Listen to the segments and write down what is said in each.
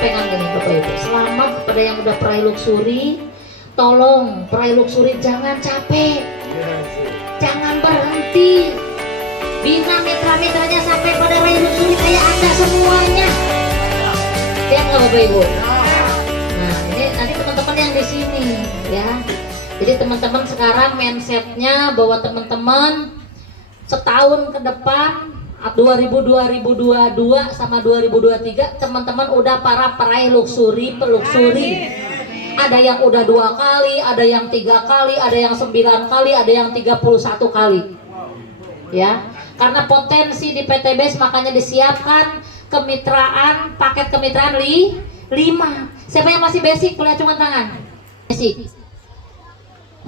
pegang gini Bapak Ibu. Selamat pada yang udah peraih luxury. Tolong peraih luxury jangan capek, jangan berhenti. Bina mitra-mitranya sampai pada raih luxury kayak Anda semuanya. Ya nggak Bapak Ibu? Nah ini nanti teman-teman yang di sini ya. Jadi teman-teman sekarang mindsetnya bahwa teman-teman setahun ke depan 2022 sama 2023 teman-teman udah para peraih luxury, peluxury. Ada yang udah 2 kali, ada yang 3 kali, ada yang 9 kali, ada yang 31 kali. Ya, karena potensi di PTBS makanya disiapkan kemitraan, paket kemitraan 5. Siapa yang masih basic boleh acungkan tangan. Basic.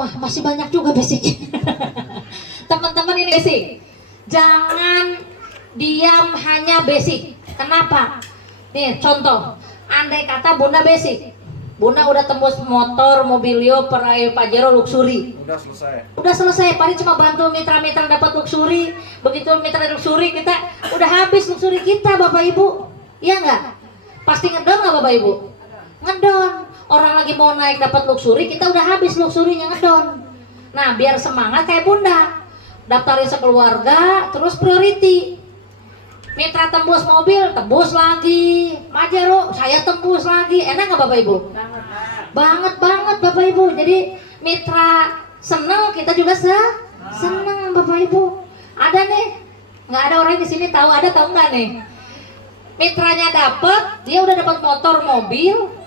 Wah, masih banyak juga basic. Teman-teman ini basic. Jangan diam hanya basic. Kenapa? Nih contoh, andai kata Bunda basic, Bunda udah tembus motor, mobilio, Pajero luxury. Udah selesai. Paling cuma bantu mitra-mitra dapat luxury. Begitu mitra luxury kita udah habis luxury kita Bapak Ibu. Iya nggak? Pasti ngedon nggak Bapak Ibu? Ngedon. Orang lagi mau naik dapat luxury, kita udah habis luxury-nya ngedon. Nah, biar semangat kayak Bunda, daftarin sekeluarga, terus priority. Mitra tembus mobil, tembus lagi. Pajero, saya tembus lagi. Enak nggak Bapak Ibu? Banget Bapak Ibu. Jadi mitra seneng, kita juga seneng Bapak Ibu. Ada nih, nggak ada orang di sini tahu nggak nih? Mitranya dapat, dia udah dapat motor, mobil.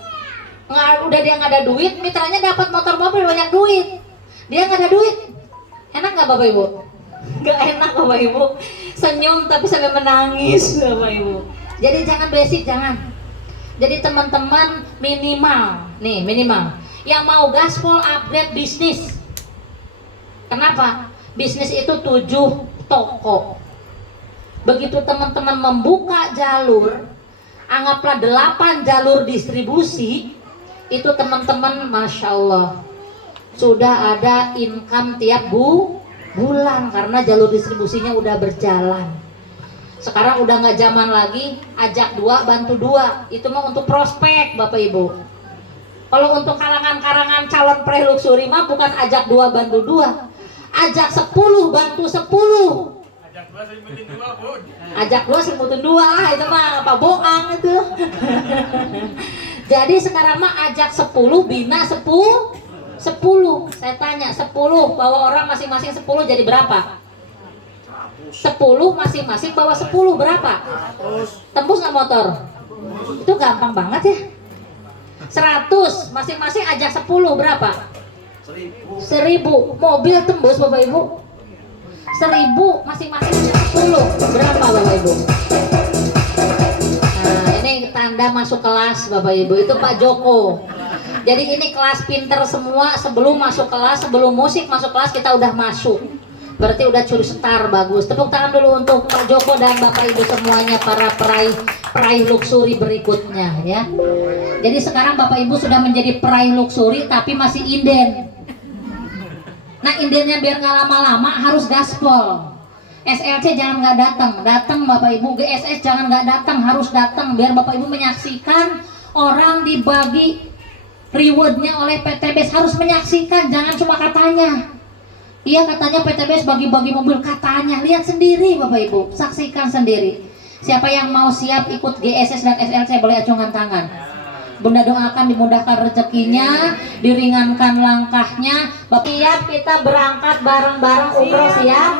Udah dia nggak ada duit, mitranya dapat motor mobil banyak duit, dia nggak ada duit. Enak nggak Bapak Ibu? Nggak enak Bapak Ibu. Senyum tapi sampai menangis Bapak Ibu. Jadi jangan basic, jangan. Jadi teman-teman minimal yang mau gaspol upgrade bisnis. Kenapa? Bisnis itu 7 toko. Begitu teman-teman membuka jalur, anggaplah 8 jalur distribusi. Itu teman-teman Masya Allah sudah ada income tiap bulan karena jalur distribusinya udah berjalan. Sekarang udah nggak zaman lagi ajak 2 bantu 2, itu mah untuk prospek Bapak Ibu. Kalau untuk kalangan-kalangan calon pre-luxury mah bukan ajak 2 bantu 2, ajak 10 bantu 10. Ajak 2 sebutin 2 lah, itu mah apa bohong itu. Jadi sekarang mah ajak 10 bina 10. Saya tanya 10 bawa orang masing-masing 10 jadi berapa? 10 masing-masing bawa 10 berapa? Tembus nggak motor? Itu gampang banget ya. 100 masing-masing ajak 10 berapa? 1000 mobil tembus Bapak Ibu. 1000 masing-masing ajak 10 berapa Bapak Ibu? Nah ini tanda masuk kelas Bapak Ibu, itu Pak Joko. Jadi ini kelas pinter semua. Sebelum masuk kelas, sebelum musik masuk kelas kita udah masuk. Berarti udah curi star, bagus. Tepuk tangan dulu untuk Pak Joko dan Bapak Ibu semuanya para peraih luxury berikutnya ya. Jadi sekarang Bapak Ibu sudah menjadi peraih luxury tapi masih inden. Nah indennya biar nggak lama-lama harus gaspol. SLC jangan nggak datang Bapak Ibu. GSS jangan nggak datang, harus datang biar Bapak Ibu menyaksikan orang dibagi rewardnya oleh PTBS. Harus menyaksikan, jangan cuma katanya. Iya katanya PTBS bagi-bagi mobil, katanya. Lihat sendiri Bapak Ibu, saksikan sendiri. Siapa yang mau siap ikut GSS dan SLC boleh acungkan tangan. Bunda doakan dimudahkan rezekinya, diringankan langkahnya. Bapak siap kita berangkat bareng-bareng umroh siap?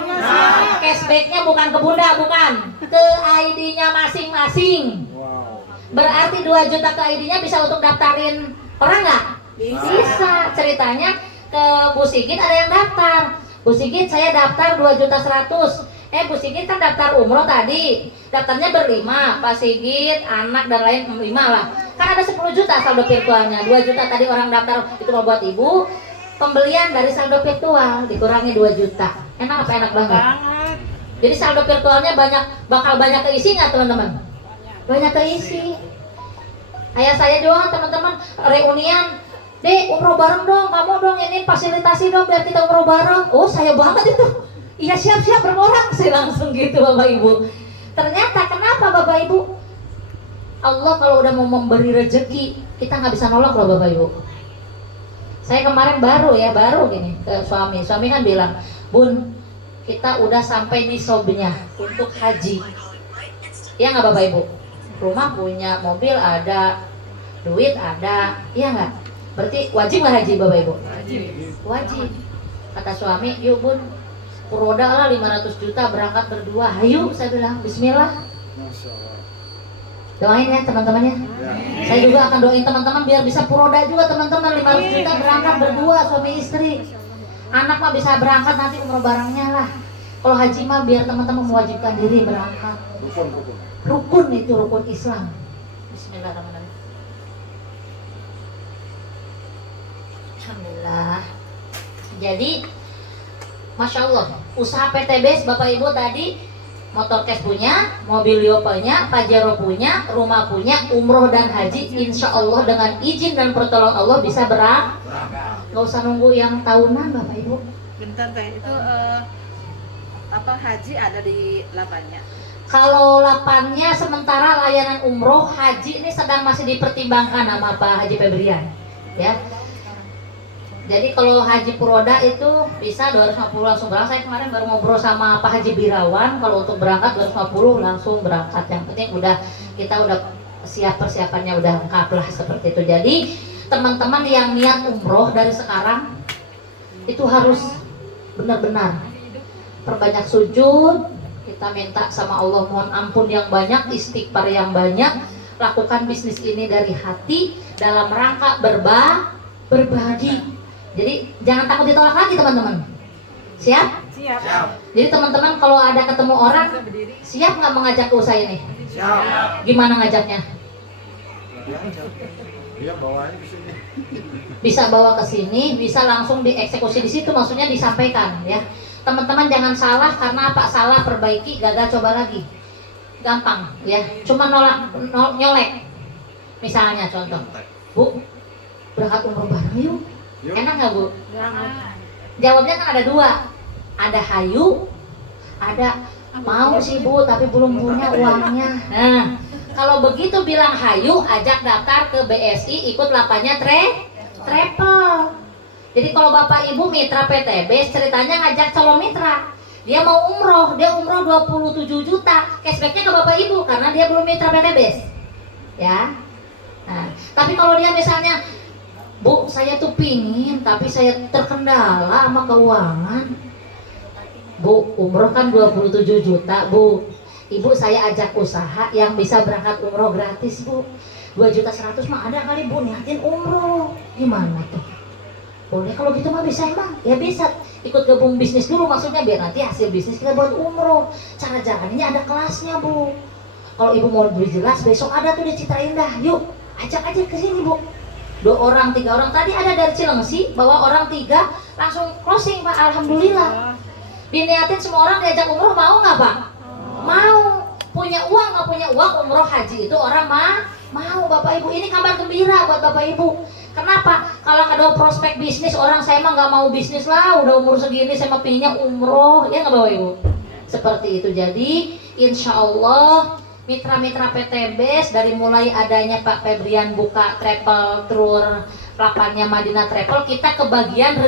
Cashbacknya bukan ke Bunda, bukan, ke ID-nya masing-masing. Berarti 2 juta ke ID-nya bisa untuk daftarin orang nggak? Bisa. Ceritanya ke Bu Sigit ada yang daftar. Bu Sigit saya daftar 2.100.000. Bu Sigit kan daftar umroh tadi, daftarnya berlima, Pak Sigit, anak dan lain 5 lah. Kan ada 10 juta saldo virtualnya. 2 juta tadi orang daftar itu mau buat ibu. Pembelian dari saldo virtual dikurangi 2 juta. Enak apa enak banget? Jadi saldo virtualnya bakal banyak keisi nggak teman-teman? Banyak keisi. Ayah saya doang teman-teman reunian, Dek umroh bareng dong, kamu dong ini fasilitasi dong biar kita umroh bareng. Oh saya banget itu. Iya siap-siap berorang, saya langsung gitu Bapak Ibu. Ternyata kenapa Bapak Ibu? Allah kalau udah mau memberi rezeki, kita nggak bisa nolak loh Bapak Ibu. Saya kemarin baru gini ke suami kan bilang, Bun, kita udah sampai nisobnya untuk haji. Ya nggak Bapak Ibu? Rumah punya, mobil ada, duit ada, iya nggak? Berarti wajib nggak haji Bapak Ibu? Wajib. Kata suami, yuk Bun, Puroda lah 500 juta berangkat berdua. Ayo, saya bilang, Bismillah. Doain ya teman-temannya. Saya juga akan doain teman-teman biar bisa Puroda juga teman-teman, 500 juta berangkat berdua suami istri. Anak mah bisa berangkat nanti umroh barengnya lah. Kalau haji mah biar teman-teman mewajibkan diri berangkat. Rukun itu rukun Islam. Bismillahirrahmanirrahim. Alhamdulillah. Jadi Masya Allah, usaha PTBS Bapak Ibu tadi, motor cash punya, mobilio punya, Pajero punya, rumah punya, umroh dan haji, insya Allah dengan izin dan pertolongan Allah bisa berangkat. Gak usah nunggu yang tahunan Bapak Ibu. Bentar Teh, itu apa haji ada di lapannya? Kalau lapannya sementara layanan umroh, haji ini sedang masih dipertimbangkan sama Pak Haji Febrian, ya. Jadi kalau haji Puroda itu bisa 250 langsung berangkat. Saya kemarin baru ngobrol sama Pak Haji Birawan, kalau untuk berangkat 250 langsung berangkat. Yang penting kita udah siap, persiapannya udah lengkap lah seperti itu. Jadi teman-teman yang niat umroh dari sekarang itu harus benar-benar perbanyak sujud, kita minta sama Allah mohon ampun yang banyak, istighfar yang banyak, lakukan bisnis ini dari hati dalam rangka berbagi. Jadi jangan takut ditolak lagi teman-teman. Siap? Siap. Jadi teman-teman kalau ada ketemu orang, siap nggak mengajak ke usaha ini? Siap. Gimana ngajaknya? Iya, bawaannya ke sini. Bisa bawa ke sini, bisa langsung dieksekusi di situ, maksudnya disampaikan ya. Teman-teman jangan salah, karena apa? Salah perbaiki, gagal coba lagi. Gampang ya. Cuma nyolek. Misalnya contoh, Bu, berangkat umroh bareng yuk. Enak nggak Bu? Jawabnya kan ada dua, ada hayu, ada mau sih Bu tapi belum punya uangnya. Nah kalau begitu bilang hayu, ajak daftar ke BSI, ikut lapannya travel. Jadi kalau Bapak Ibu mitra PTB ceritanya ngajak calon mitra, dia mau umroh, dia umroh 27 juta, cashbacknya ke Bapak Ibu karena dia belum mitra PTB ya. Nah, tapi kalau dia misalnya, Bu, saya tuh pingin, tapi saya terkendala sama keuangan. Bu, umroh kan 27 juta, Bu. Ibu saya ajak usaha yang bisa berangkat umroh gratis, Bu. 2.100.000 mah ada kali, Bu, niatin umroh. Gimana tuh? Boleh kalau gitu mah bisa emang? Ya bisa. Ikut gabung bisnis dulu maksudnya biar nanti hasil bisnis kita buat umroh. Cara jalannya ada kelasnya, Bu. Kalau Ibu mau lebih jelas, besok ada tuh di Citra Indah. Yuk, ajak aja ke sini, Bu. 2 orang, 3 orang, tadi ada dari Cilengsi, bawa orang 3, langsung closing Pak, alhamdulillah. Diniatin semua orang diajak umroh, mau nggak Pak? Mau. Punya uang nggak punya uang, umroh haji itu orang mau Bapak Ibu. Ini kabar gembira buat Bapak Ibu. Kenapa? Kalau ada prospek bisnis, orang saya mah nggak mau bisnis lah, udah umur segini saya mah pinginnya umroh, ya nggak Bapak Ibu? Seperti itu. Jadi insya Allah mitra-mitra PTBS dari mulai adanya Pak Febrian buka travel tour lapannya Madinah Travel, kita kebagian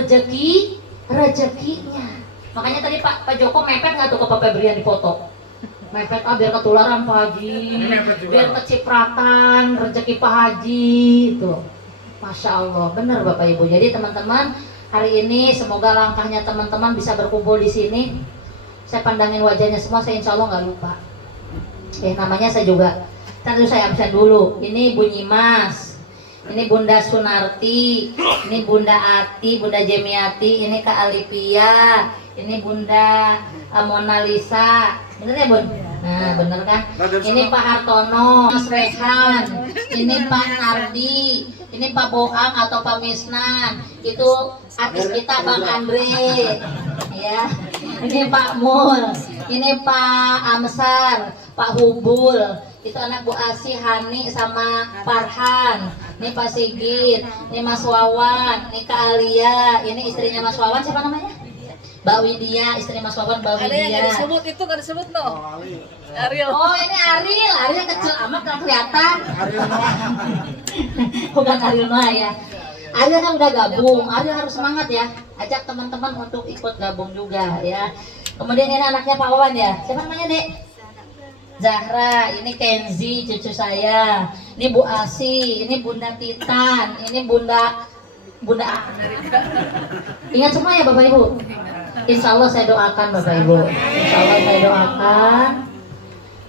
rezekinya. Makanya tadi Pak Joko mepet nggak tuh ke Pak Febrian di foto? Mepet biar ketularan Pak Haji, biar kecipratan rezeki Pak Haji tuh. Masya Allah, benar Bapak Ibu. Jadi teman-teman hari ini semoga langkahnya teman-teman bisa berkumpul di sini. Saya pandangin wajahnya semua, saya insya Allah nggak lupa. Namanya saya juga, tentu saya absen dulu. Ini Bu Nyimas, ini Bunda Sunarti, ini Bunda Ati, Bunda Jemiati, ini Kak Alipia, ini Bunda Mona Lisa, bener ya Bun? Nah bener kan? Ini Pak Hartono, Mas Rehan, ini Pak Nardi, ini Pak Boang atau Pak Misnan, itu artis kita Bang Andre, ya. Ini Pak Mul, ini Pak Amsar, Pak Hubul, itu anak Bu Asi, Hani sama Farhan. Ini Pak Sigit, ini Mas Wawan, ini Kak Alia, ini istrinya Mas Wawan, siapa namanya? Mbak Widya, istri Mas Wawan, Mbak Ada yang nggak Widya. disebut itu nggak disebut no. Ali. Ariel. Oh ini Ariel, Ariel kecil amat nggak kelihatan. Ariel Noah. Bukan Ariel Noah ya. Ariel kan udah gabung, Ariel harus semangat ya. Ajak teman-teman untuk ikut gabung juga ya. Kemudian ini anaknya Pak Wawan ya. Siapa namanya Dek? Zahra, ini Kenzi cucu saya. Ini Bu Asi, ini Bunda Titan, ini Bunda Ingat semua ya Bapak Ibu. Insya Allah saya doakan Bapak Ibu. Insya Allah saya doakan.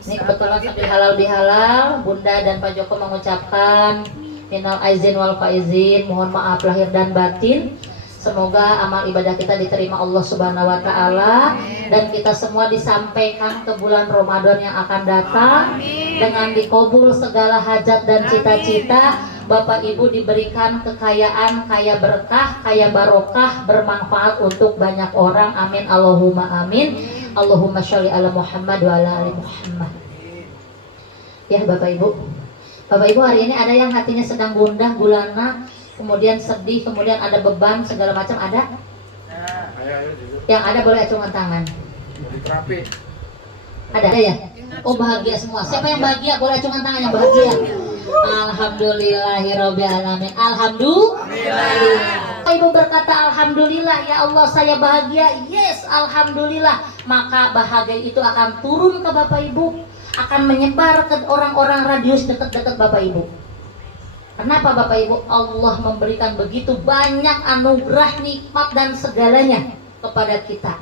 Ini kebetulan sambil halal bihalal, Bunda dan Pak Joko mengucapkan minal aizin wal faizin, mohon maaf lahir dan batin. Semoga amal ibadah kita diterima Allah Subhanahu wa taala dan kita semua disampaikan ke bulan Ramadan yang akan datang dengan dikabul segala hajat dan cita-cita. Bapak Ibu diberikan kekayaan, kaya berkah, kaya barokah, bermanfaat untuk banyak orang. Amin Allahumma amin. Allahumma sholli ala Muhammad wa ala ali Muhammad. Ya Bapak Ibu. Bapak Ibu hari ini ada yang hatinya sedang gundah gulana, kemudian sedih, kemudian ada beban segala macam ada? Ayo jujur. Yang ada boleh acungan tangan. Mau diterapi. Ada ya? Oh bahagia semua. Siapa yang bahagia boleh acungan tangan yang bahagia. Alhamdulillahirobbilalamin. Alhamdulillah. Ibu berkata alhamdulillah ya Allah saya bahagia. Yes alhamdulillah. Maka bahagia itu akan turun ke Bapak Ibu, akan menyebar ke orang-orang radius dekat-dekat Bapak Ibu. Kenapa Bapak Ibu? Allah memberikan begitu banyak anugerah, nikmat dan segalanya kepada kita.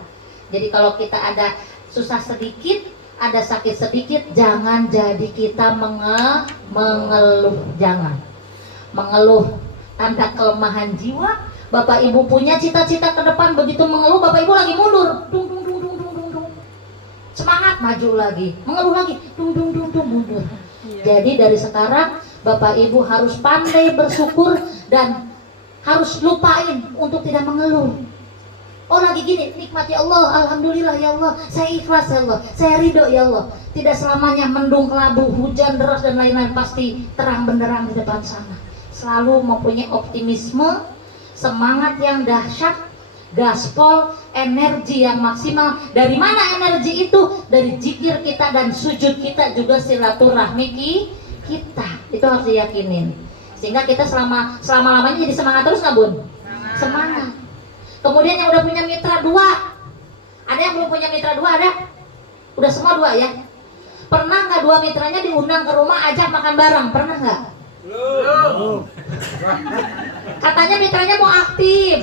Jadi kalau kita ada susah sedikit, ada sakit sedikit, jangan jadi kita mengeluh, jangan mengeluh, tanda kelemahan jiwa. Bapak Ibu punya cita-cita ke depan, begitu mengeluh Bapak Ibu lagi mundur, dung dung dung dung dung dung dung. Semangat maju lagi, mengeluh lagi, dung dung dung dung mundur. Jadi dari sekarang Bapak Ibu harus pandai bersyukur dan harus lupain untuk tidak mengeluh. Oh lagi gini, nikmati Allah, alhamdulillah ya Allah, saya ikhlas ya Allah, saya ridho ya Allah. Tidak selamanya mendung kelabu, hujan deras dan lain-lain, pasti terang benderang di depan sana. Selalu mempunyai optimisme, semangat yang dahsyat, gaspol, energi yang maksimal. Dari mana energi itu? Dari zikir kita dan sujud kita, juga silaturahmi kita. Itu harus diyakinin. Sehingga kita selama-lamanya jadi semangat terus nggak Bun? Semangat. Kemudian yang udah punya mitra 2, ada yang belum punya mitra 2 ada? Udah semua 2 ya? Pernah nggak 2 mitranya diundang ke rumah ajak makan bareng? Pernah nggak? Belum. Katanya mitranya mau aktif,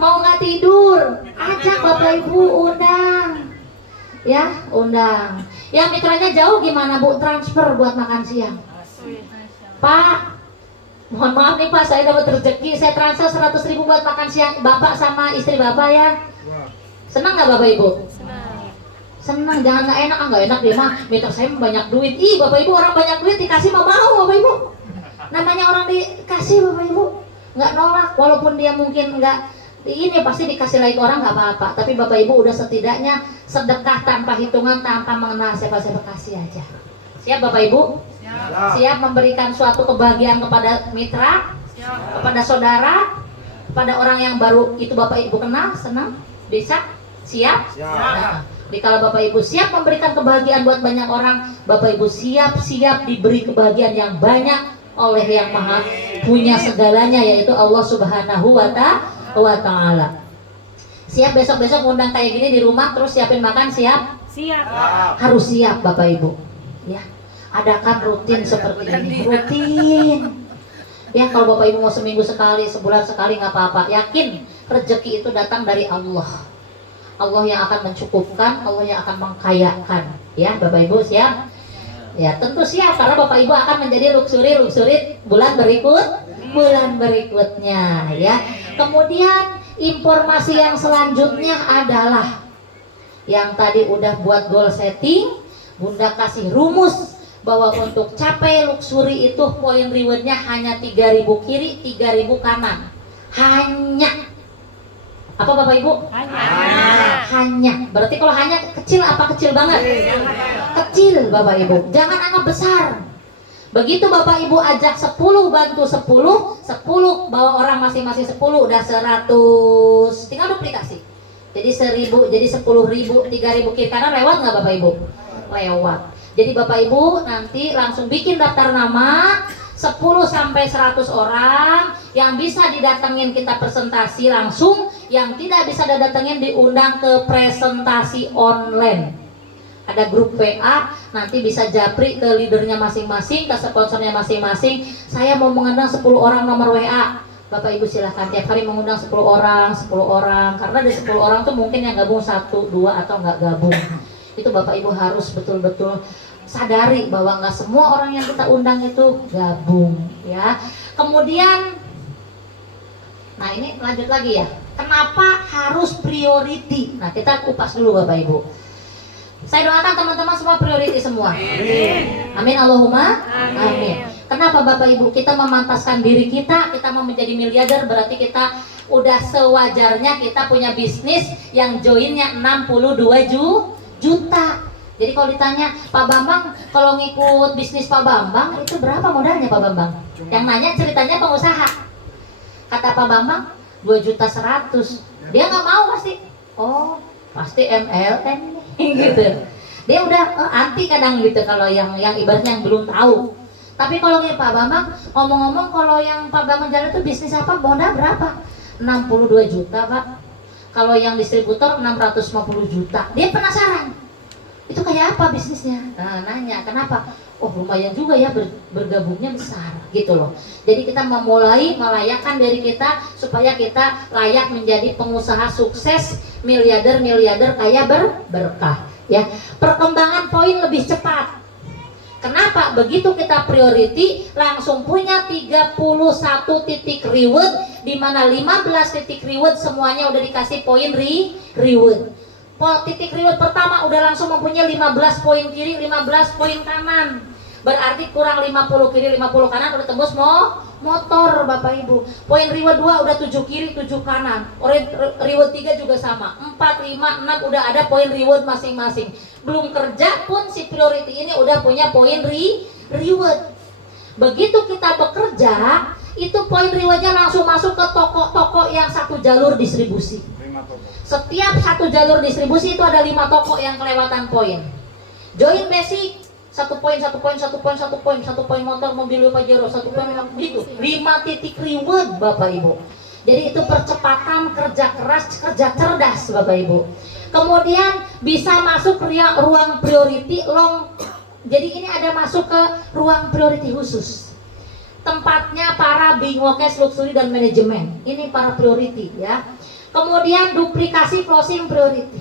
mau nggak tidur, ajak Bapak Ibu undang, ya undang. Yang mitranya jauh gimana Bu? Transfer buat makan siang. Pak, mohon maaf nih Pak, saya dapat rezeki, saya transfer 100.000 buat makan siang Bapak sama istri Bapak ya. Senang nggak Bapak Ibu? Senang, jangan nggak enak, nggak enak dia mah, mitra saya banyak duit. Ih Bapak Ibu, orang banyak duit dikasih mau Bapak Ibu. Namanya orang dikasih Bapak Ibu, nggak nolak, walaupun dia mungkin nggak ini pasti dikasih lagi orang nggak apa-apa. Tapi Bapak Ibu udah setidaknya sedekah tanpa hitungan, tanpa mengenal siapa-siapa, kasih aja. Siap Bapak Ibu? Siap memberikan suatu kebahagiaan kepada mitra, kepada saudara, kepada orang yang baru itu Bapak Ibu kenal, senang, bisa, siap. Nah, kalau Bapak Ibu siap memberikan kebahagiaan buat banyak orang, Bapak Ibu siap diberi kebahagiaan yang banyak oleh yang maha punya segalanya, yaitu Allah Subhanahu wa Ta'ala. Siap besok-besok undang kayak gini di rumah, terus siapin makan, siap? Harus siap Bapak Ibu ya. Adakan rutin seperti ini, rutin ya. Kalau Bapak Ibu mau seminggu sekali, sebulan sekali nggak apa-apa. Yakin rezeki itu datang dari Allah. Allah yang akan mencukupkan, Allah yang akan mengkayakan ya. Bapak Ibu siap? Ya tentu siap, karena Bapak Ibu akan menjadi luxury bulan berikutnya ya. Kemudian informasi yang selanjutnya adalah yang tadi udah buat goal setting, Bunda kasih rumus bahwa untuk capai luxury itu poin rewardnya hanya 3.000 kiri, 3.000 kanan. Hanya. Apa Bapak Ibu? Hanya. Berarti kalau hanya kecil apa kecil banget? Kecil Bapak Ibu. Jangan anggap besar. Begitu Bapak Ibu ajak 10 bantu 10 bawa orang masing-masing 10 udah 100. Tinggal duplikasi. Jadi 1.000, jadi 10.000, 3.000 kiri kanan lewat nggak Bapak Ibu? Lewat. Jadi Bapak Ibu nanti langsung bikin daftar nama 10 sampai 100 orang yang bisa didatengin kita presentasi langsung, yang tidak bisa didatengin diundang ke presentasi online. Ada grup WA, nanti bisa japri ke leadernya masing-masing, ke sponsornya masing-masing. Saya mau mengundang 10 orang nomor WA. Bapak Ibu silahkan tiap hari mengundang 10 orang, 10 orang. Karena dari 10 orang tuh mungkin yang gabung 1, 2 atau nggak gabung. Itu Bapak Ibu harus betul-betul sadari bahwa nggak semua orang yang kita undang itu gabung, ya. Kemudian, nah ini lanjut lagi ya. Kenapa harus priority? Nah kita kupas dulu Bapak Ibu. Saya doakan teman-teman semua priority semua. Amin. Amin Allahumma. Amin. Kenapa Bapak Ibu? Kita memantaskan diri kita mau menjadi miliarder, berarti kita udah sewajarnya kita punya bisnis yang joinnya 62 juta. Jadi kalau ditanya Pak Bambang, kalau ngikut bisnis Pak Bambang itu berapa modalnya Pak Bambang? Yang nanya ceritanya pengusaha. Kata Pak Bambang 2.100.000. Dia nggak mau pasti. Oh pasti MLM gitu. Dia udah anti kadang gitu kalau yang ibaratnya yang belum tahu. Tapi kalau kayak Pak Bambang, ngomong-ngomong kalau yang Pak Bambang jalan itu bisnis apa? Modal berapa? 62 juta Pak. Kalau yang distributor 650 juta. Dia penasaran. Itu kayak apa bisnisnya? Nah, nanya, kenapa? Oh lumayan juga ya, bergabungnya besar gitu loh. Jadi kita memulai melayakkan diri kita supaya kita layak menjadi pengusaha sukses, miliarder kaya berkah ya. Perkembangan poin lebih cepat. Kenapa? Begitu kita priority langsung punya 31 titik reward, di mana 15 titik reward semuanya udah dikasih poin reward. Titik reward pertama udah langsung mempunyai 15 poin kiri, 15 poin kanan. Berarti kurang 50 kiri, 50 kanan udah tembus motor Bapak Ibu. Poin reward 2 udah 7 kiri, 7 kanan. Reward 3 juga sama. 4, 5, 6 udah ada poin reward masing-masing. Belum kerja pun si priority ini udah punya poin reward. Begitu kita bekerja, itu poin rewardnya langsung masuk ke toko-toko yang satu jalur distribusi. Setiap satu jalur distribusi itu ada 5 toko yang kelewatan poin. Join basic 1 poin, 1 poin, 1 poin, 1 poin, 1 poin motor mobil Pajero, 1 poin gitu. 5 titik reward Bapak Ibu. Jadi itu percepatan kerja keras, kerja cerdas Bapak Ibu. Kemudian bisa masuk ruang priority long. Jadi ini ada masuk ke ruang priority khusus. Tempatnya para bingokes luxury dan manajemen. Ini para priority ya. Kemudian duplikasi closing priority.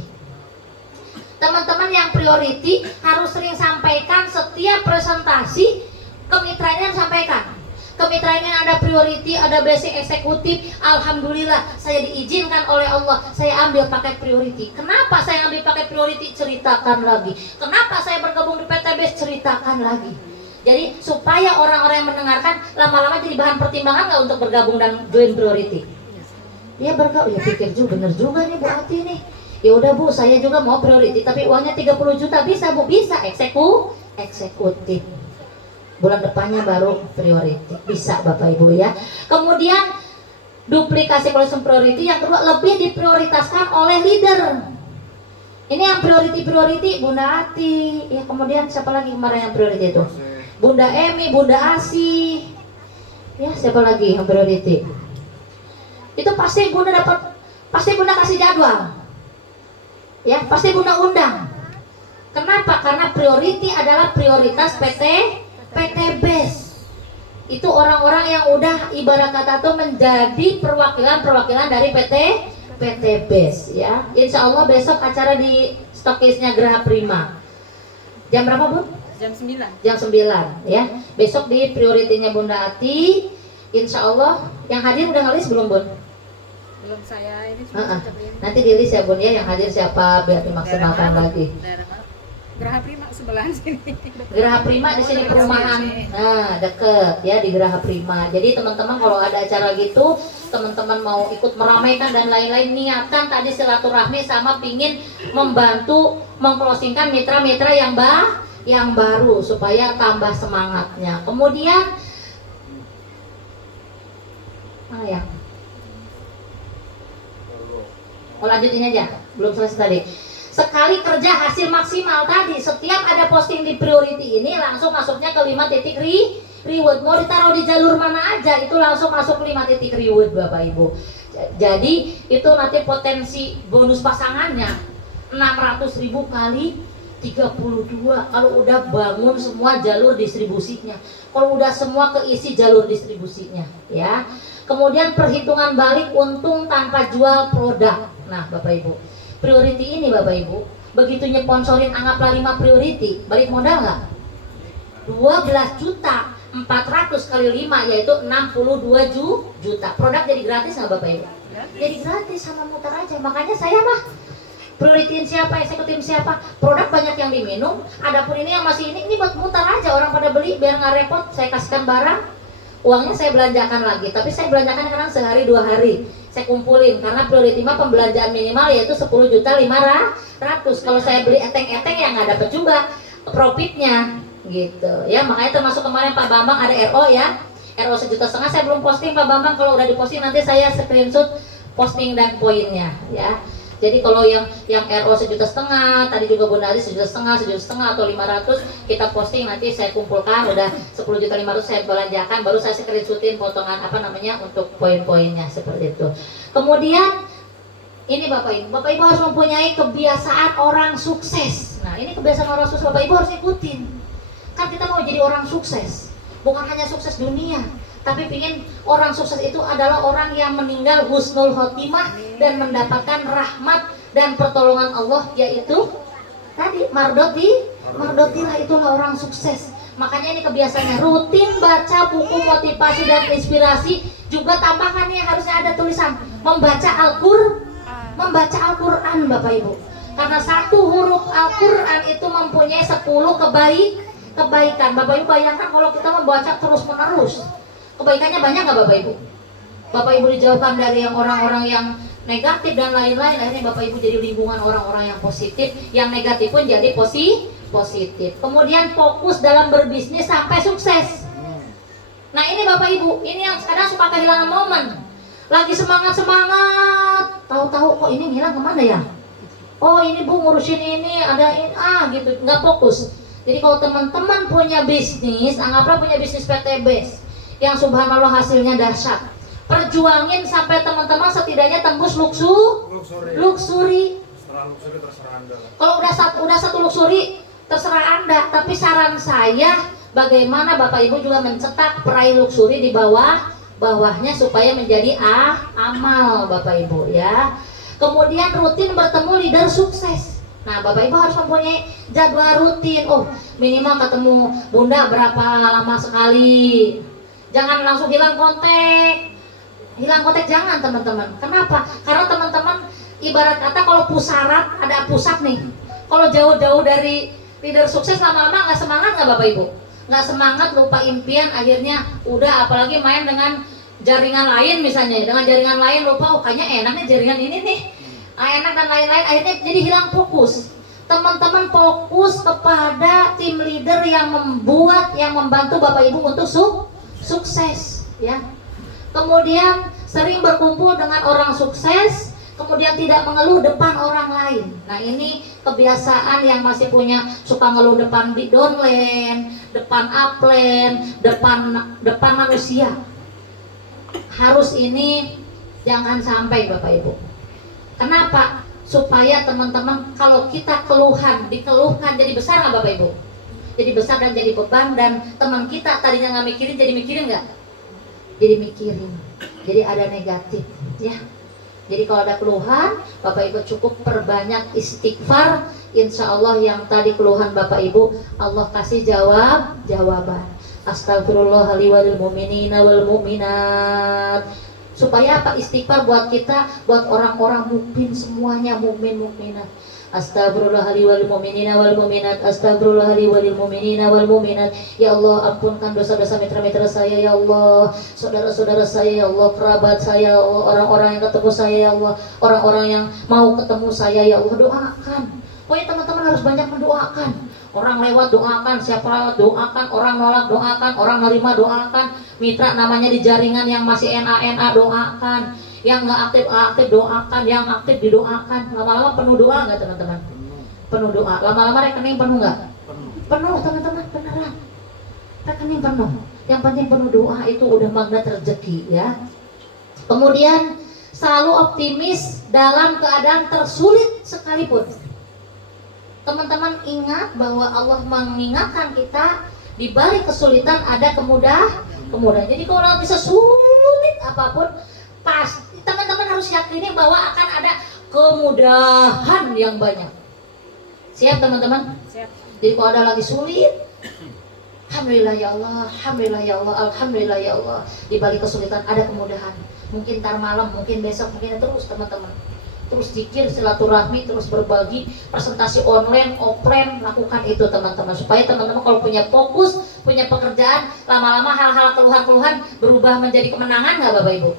Teman-teman yang priority harus sering sampaikan setiap presentasi, kemitranya harus sampaikan. Kemitranya ada priority, ada basic eksekutif. Alhamdulillah saya diizinkan oleh Allah, saya ambil paket priority. Kenapa saya ambil paket priority? Ceritakan lagi. Kenapa saya bergabung di PTB? Ceritakan lagi. Jadi supaya orang-orang yang mendengarkan lama-lama jadi bahan pertimbangan nggak untuk bergabung dan join priority. Dia bergabung, ya pikir juga bener juga nih Bu Ati nih. Ya udah Bu, saya juga mau priority, tapi uangnya 30 juta bisa Bu, bisa eksekutif. Bulan depannya baru priority, bisa Bapak Ibu ya. Kemudian duplikasi closing priority yang kedua lebih diprioritaskan oleh leader. Ini yang priority Bunda Ati, ya kemudian siapa lagi kemarin yang priority itu? Bunda Emi, Bunda Asi, ya siapa lagi yang priority? Itu pasti Bunda kasih jadwal. Ya, pasti Bunda undang. Kenapa? Karena priority adalah prioritas PTBes. Itu orang-orang yang udah ibarat kata tuh menjadi perwakilan dari PTBes ya. Insya Allah besok acara di Stokisnya Geraha Prima. Jam berapa Bun? Jam 9. Jam 9 ya. Besok di prioritinya Bunda Ati. Insya Allah yang hadir udah ngelis belum Bun? Belum, saya ini cuma nanti di list ya Bun ya, yang hadir siapa biar dimaksimalkan lagi. Geraha Prima sebelah sini. Geraha Prima di sini perumahan, nah deket ya di Geraha Prima. Jadi teman-teman kalau ada acara gitu, teman-teman mau ikut meramaikan dan lain-lain, niatkan tadi silaturahmi sama pingin membantu mengclosingkan mitra-mitra yang baru supaya tambah semangatnya. Kemudian mana ya? Oh lanjut ini aja. belum selesai tadi. Sekali kerja hasil maksimal tadi, setiap ada posting di priority ini langsung masuknya ke 5 titik reward. Mau ditaruh di jalur mana aja itu langsung masuk 5 titik reward Bapak Ibu. Jadi itu nanti potensi bonus pasangannya 600.000 kali 32 kalau udah bangun semua jalur distribusinya, kalau udah semua keisi jalur distribusinya ya. Kemudian perhitungan balik untung tanpa jual produk. Nah Bapak Ibu, priority ini Bapak Ibu, begitu nyeponsorin anggaplah 5 priority, balik modal nggak? 12 juta 400 kali 5 yaitu 62 juta. Produk jadi gratis nggak Bapak Ibu? Jadi gratis sama muter aja. Makanya saya mah prioritin siapa, eksekutif siapa, produk banyak yang diminum. Adapun ini yang masih ini buat muter aja, orang pada beli biar nggak repot. Saya kasihkan barang, uangnya saya belanjakan lagi. Tapi saya belanjakan kadang sehari 2 hari. Saya kumpulin karena priority mah pembelanjaan minimal yaitu 10.500.000. Kalau saya beli eteng-eteng yang nggak dapet juga profitnya gitu ya. Makanya termasuk kemarin Pak Bambang ada RO ya, RO 1,5 juta. Saya belum posting Pak Bambang, kalau udah diposting nanti saya screenshot posting dan poinnya ya. Jadi kalau yang RO 1,5 juta, tadi juga Bunda Adi 1,5 juta atau 500 kita posting, nanti saya kumpulkan udah 10.500.000 saya belanjakan, baru saya screenshotin potongan apa namanya untuk poin-poinnya seperti itu. Kemudian ini Bapak Ibu harus mempunyai kebiasaan orang sukses. Nah ini kebiasaan orang sukses Bapak Ibu harus ikutin. Kan kita mau jadi orang sukses, bukan hanya sukses dunia, tapi pingin orang sukses itu adalah orang yang meninggal husnul khotimah dan mendapatkan rahmat dan pertolongan Allah, yaitu tadi mardotilah, itulah orang sukses. Makanya ini kebiasaannya rutin baca buku motivasi dan inspirasi. Juga tambahkan nih harusnya ada tulisan membaca Al-Quran Bapak Ibu. Karena satu huruf Al-Quran itu mempunyai 10 kebaikan. Bapak Ibu bayangkan kalau kita membaca terus menerus, kebaikannya banyak nggak Bapak Ibu? Bapak Ibu dijauhkan dari yang orang-orang yang negatif dan lain-lain, akhirnya Bapak Ibu jadi lingkungan orang-orang yang positif, yang negatif pun jadi positif. Kemudian fokus dalam berbisnis sampai sukses. Nah ini Bapak Ibu, ini yang kadang suka kehilangan momen. Lagi semangat, tahu-tahu kok ini hilang kemana ya? Oh ini Bu ngurusin ini, ada ini, gitu, nggak fokus. Jadi kalau teman-teman punya bisnis, anggaplah punya bisnis PTBS yang subhanallah hasilnya dahsyat, perjuangin sampai teman-teman setidaknya tembus luxury. Setelah luxury terserah Anda. Kalau udah satu luxury terserah Anda, tapi saran saya bagaimana Bapak Ibu juga mencetak peraih luxury di bawahnya supaya menjadi amal Bapak Ibu ya. Kemudian rutin bertemu leader sukses. Nah Bapak Ibu harus mempunyai jadwal rutin. Oh minimal ketemu Bunda berapa lama sekali. Jangan langsung hilang kontak jangan teman-teman. Kenapa? Karena teman-teman ibarat kata kalau pusaran ada pusat nih. Kalau jauh-jauh dari leader sukses lama-lama nggak semangat nggak Bapak Ibu? Nggak semangat, lupa impian, akhirnya udah apalagi main dengan jaringan lain misalnya. Dengan jaringan lain lupa, kayaknya enaknya jaringan ini nih. Enak dan lain-lain, akhirnya jadi hilang fokus. Teman-teman fokus kepada tim leader yang membantu Bapak Ibu untuk sukses ya. Kemudian sering berkumpul dengan orang sukses, kemudian tidak mengeluh depan orang lain. Nah ini kebiasaan yang masih punya suka ngeluh depan di downline, depan upline, depan manusia. Harus ini jangan sampai Bapak Ibu. Kenapa? Supaya teman-teman kalau kita dikeluhkan jadi besar nggak Bapak Ibu? Jadi besar dan jadi beban, dan teman kita tadinya nggak mikirin jadi mikirin nggak? Jadi mikirin. Jadi ada negatif ya. Jadi kalau ada keluhan Bapak Ibu cukup perbanyak istighfar. Insya Allah yang tadi keluhan Bapak Ibu Allah kasih jawaban. Astagfirullah li walil mu'minina wal mu'minat. Supaya apa? Istighfar buat kita, buat orang-orang mukmin semuanya, mukmin mukminat. Astagfirullah li walil mu'minina wal mu'minat. Astagfirullah li walil mu'minina wal mu'minat. Ya Allah, ampunkan dosa-dosa mitra-mitra saya ya Allah, saudara-saudara saya ya Allah, kerabat saya ya Allah, orang-orang yang ketemu saya ya Allah, orang-orang yang mau ketemu saya ya Allah. Doakan. Pokoknya teman-teman harus banyak mendoakan. Orang lewat doakan, siapa lewat doakan, orang nolak doakan, orang nerima doakan, mitra namanya di jaringan yang masih NA doakan. Yang nggak aktif doakan, yang aktif didoakan. Lama-lama penuh doa nggak teman-teman? Penuh doa. Lama-lama rekening penuh nggak? Penuh teman-teman, beneran. Rekening penuh. Yang penting penuh doa itu udah magnet rezeki ya. Kemudian selalu optimis dalam keadaan tersulit sekalipun. Teman-teman ingat bahwa Allah mengingatkan kita di balik kesulitan ada kemudahan. Jadi kalau nanti sesulit apapun, pasti teman-teman harus yakini bahwa akan ada kemudahan yang banyak. Siap teman-teman? Siap. Jadi kalau ada lagi sulit, alhamdulillah ya Allah, alhamdulillah ya Allah, alhamdulillah ya Allah. Di balik kesulitan ada kemudahan. Mungkin ntar malam, mungkin besok, mungkin terus teman-teman. Terus zikir, silaturahmi, terus berbagi, presentasi online, offline, lakukan itu teman-teman. Supaya teman-teman kalau punya fokus, punya pekerjaan, lama-lama hal-hal keluhan-keluhan berubah menjadi kemenangan nggak Bapak Ibu?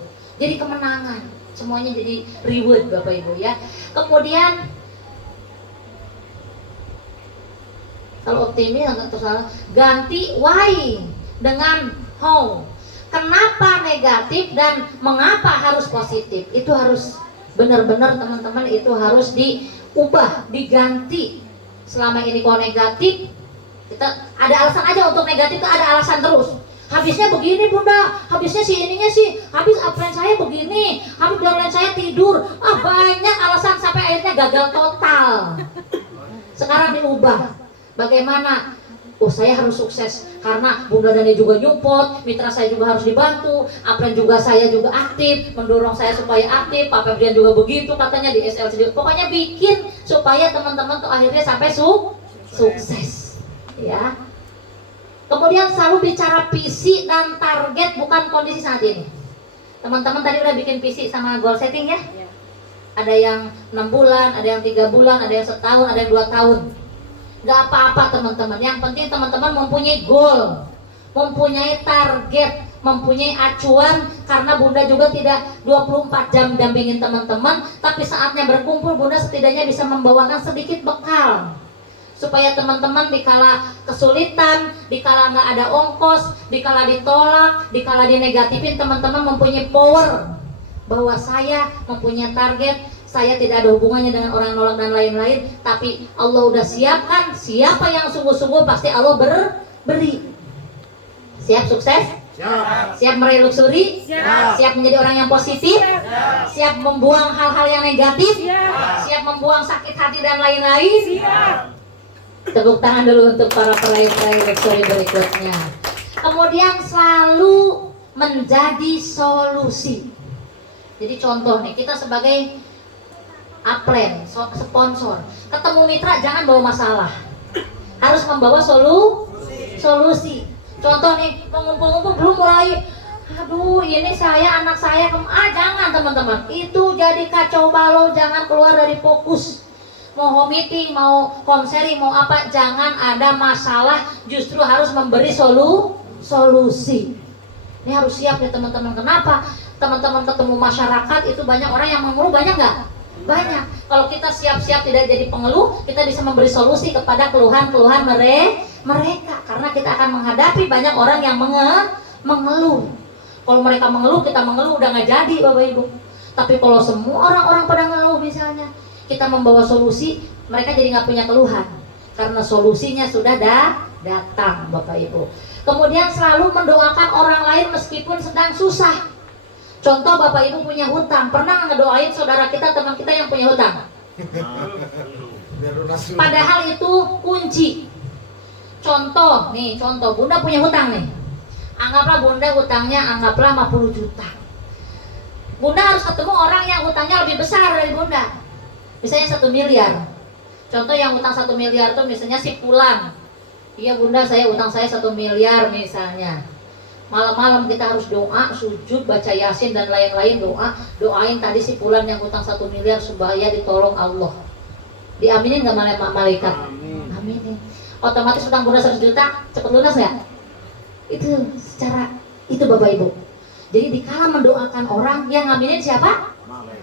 Jadi kemenangan, semuanya jadi reward Bapak Ibu ya. Kemudian kalau optimis agak tersalah, ganti why dengan how. Kenapa negatif dan mengapa harus positif? Itu harus benar-benar teman-teman, itu harus diubah, diganti. Selama ini kalau negatif, kita ada alasan aja untuk negatif, itu ada alasan terus. Habisnya begini bunda, habisnya si ininya sih, habis upline saya begini, habis downline saya tidur. Banyak alasan sampai akhirnya gagal total. Sekarang diubah. Bagaimana? Saya harus sukses karena Bunda Dani juga nyupport, mitra saya juga harus dibantu, upline juga saya juga aktif, mendorong saya supaya aktif, Pak Febrian juga begitu katanya di SLC. Pokoknya bikin supaya teman-teman tuh akhirnya sampai sukses. Ya. Kemudian selalu bicara visi dan target, bukan kondisi saat ini. Teman-teman tadi udah bikin visi sama goal setting ya? Ya. Ada yang 6 bulan, ada yang 3 bulan, ada yang setahun, ada yang 2 tahun. Gak apa-apa teman-teman, yang penting teman-teman mempunyai goal, mempunyai target, mempunyai acuan. Karena Bunda juga tidak 24 jam dampingin teman-teman, tapi saatnya berkumpul Bunda setidaknya bisa membawakan sedikit bekal supaya teman-teman dikala kesulitan, dikala nggak ada ongkos, dikala ditolak, dikala dinegatifin, teman-teman mempunyai power bahwa saya mempunyai target. Saya tidak ada hubungannya dengan orang nolak dan lain-lain, tapi Allah udah siapkan. Siapa yang sungguh-sungguh pasti Allah beri. Siap sukses? Siap meraih luxury? Siap menjadi orang yang positif? Siap membuang hal-hal yang negatif? Siap membuang sakit hati dan lain-lain? Tepuk tangan dulu untuk para peraih luxury berikutnya. Kemudian selalu menjadi solusi. Jadi contoh nih, kita sebagai upline, sponsor, ketemu mitra jangan bawa masalah, harus membawa solusi. Contoh nih, mengumpul-ngumpul belum mulai, aduh ini saya, anak saya, jangan teman-teman, itu jadi kacau balau, jangan keluar dari fokus. Mau home meeting, mau home sharing, mau apa, jangan ada masalah, justru harus memberi solusi. Ini harus siap ya teman-teman. Kenapa? Teman-teman ketemu masyarakat itu banyak orang yang mengeluh, banyak nggak? Banyak. Kalau kita siap-siap tidak jadi pengeluh, kita bisa memberi solusi kepada keluhan-keluhan mereka. Karena kita akan menghadapi banyak orang yang mengeluh. Kalau mereka mengeluh, kita mengeluh, udah nggak jadi Bapak Ibu. Tapi kalau semua orang-orang pada ngeluh misalnya, kita membawa solusi, mereka jadi nggak punya keluhan. Karena solusinya sudah datang Bapak Ibu. Kemudian selalu mendoakan orang lain meskipun sedang susah. Contoh Bapak Ibu punya hutang, pernah ngedoain saudara kita, teman kita yang punya hutang? Padahal itu kunci. Contoh Bunda punya hutang nih. Anggaplah Bunda hutangnya 50 juta. Bunda harus ketemu orang yang hutangnya lebih besar dari Bunda. Misalnya 1 miliar. Contoh yang hutang 1 miliar tuh misalnya si Pulang. Iya Bunda, utang saya 1 miliar misalnya. Malam-malam kita harus doa, sujud, baca yasin dan lain-lain, doain tadi si Fulan yang utang 1 miliar supaya ditolong Allah. Diaminin nggak malaikat? Aminin. Otomatis utang Bunda 100 juta cepat lunas nggak? Itu secara itu Bapak Ibu. Jadi dikala mendoakan orang yang ngaminin siapa?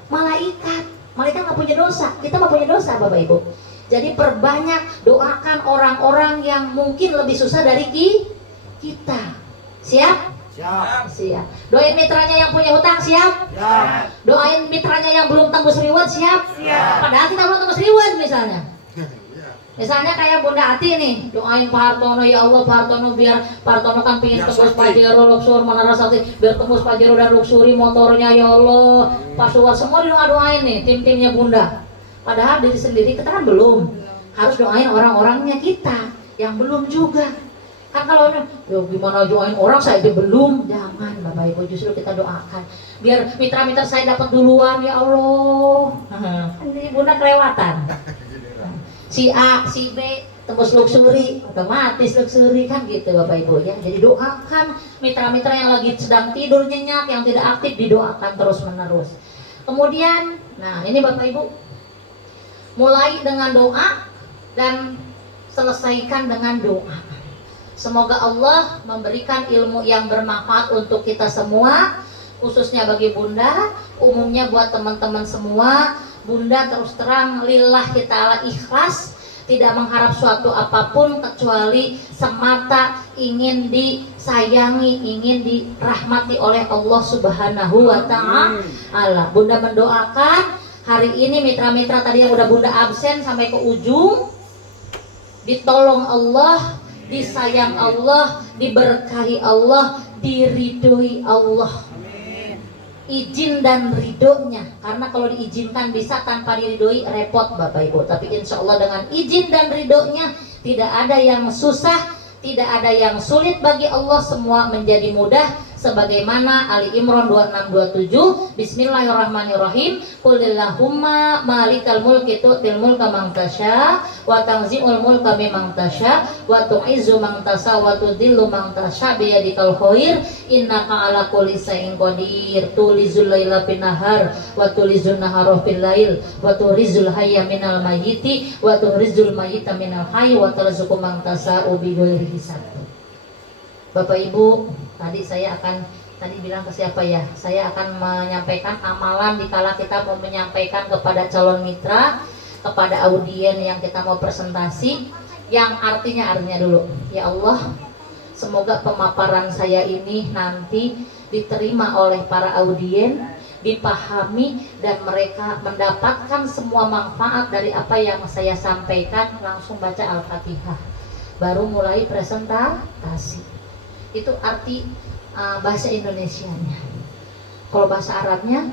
Malaikat. Malaikat nggak punya dosa, kita nggak punya dosa Bapak Ibu. Jadi perbanyak doakan orang-orang yang mungkin lebih susah dari kita. Siap? Siap. Doain mitranya yang punya hutang, siap? Doain mitranya yang belum tembus reward, siap? Padahal kita belum tembus reward misalnya. Misalnya kayak Bunda Ati nih, doain Pak Hartono, ya Allah Pak Hartono, biar Pak Hartono kan pingin tembus Pajero, Luxur, Menara Sakti, biar tembus Pajero dan Luxuri motornya, ya Allah. Pak Suwar semua doain nih, tim-timnya Bunda. Padahal diri sendiri kita kan belum. Harus doain orang-orangnya kita yang belum juga. Kan kalau ya gimana doain orang saya aja belum, jangan Bapak Ibu, justru kita doakan biar mitra-mitra saya dapat duluan, ya Allah. Ini Bunda kelewatan. Si A, si B tembus Luxuri, otomatis Luxuri kan gitu Bapak Ibu ya. Jadi doakan mitra-mitra yang lagi sedang tidur nyenyak, yang tidak aktif didoakan terus menerus. Kemudian, nah ini Bapak Ibu, mulai dengan doa dan selesaikan dengan doa. Semoga Allah memberikan ilmu yang bermanfaat untuk kita semua, khususnya bagi Bunda, umumnya buat teman-teman semua. Bunda terus terang lillahi ta'ala ikhlas, tidak mengharap suatu apapun kecuali semata ingin disayangi, ingin dirahmati oleh Allah Subhanahu wa ta'ala. Bunda mendoakan hari ini mitra-mitra tadi yang udah Bunda absen sampai ke ujung, ditolong Allah, disayang Allah, diberkahi Allah, diridhoi Allah. Izin dan ridhonya, karena kalau diizinkan bisa, tanpa diridhoi repot Bapak Ibu. Tapi insya Allah dengan izin dan ridhonya tidak ada yang susah, tidak ada yang sulit bagi Allah, semua menjadi mudah. Sebagaimana Ali Imran 2627, Bismillahirrahmanirrahim, Qulillahumma malikal mulki tu'til mulka man tasya wa tanzi'ul mulka mimman tasya wa tu'izzu man tasya wa tudhillu man tasya biyadikal khair innaka ala kulli syai'in qadir tulizul laila bin nahar wa tulizun nahara fil lail wa turizul hayya minal mayyiti wa turizul mayyita minal hayy wa tarzuqu man tasya'u bighairi hisab. Bapak Ibu, tadi bilang ke siapa ya? Saya akan menyampaikan amalan dikala kita mau menyampaikan kepada calon mitra, kepada audien yang kita mau presentasi, yang artinya dulu. Ya Allah, semoga pemaparan saya ini nanti diterima oleh para audien, dipahami, dan mereka mendapatkan semua manfaat dari apa yang saya sampaikan. Langsung baca Al-Fatihah, baru mulai presentasi. Itu arti bahasa Indonesianya. Kalau bahasa Arabnya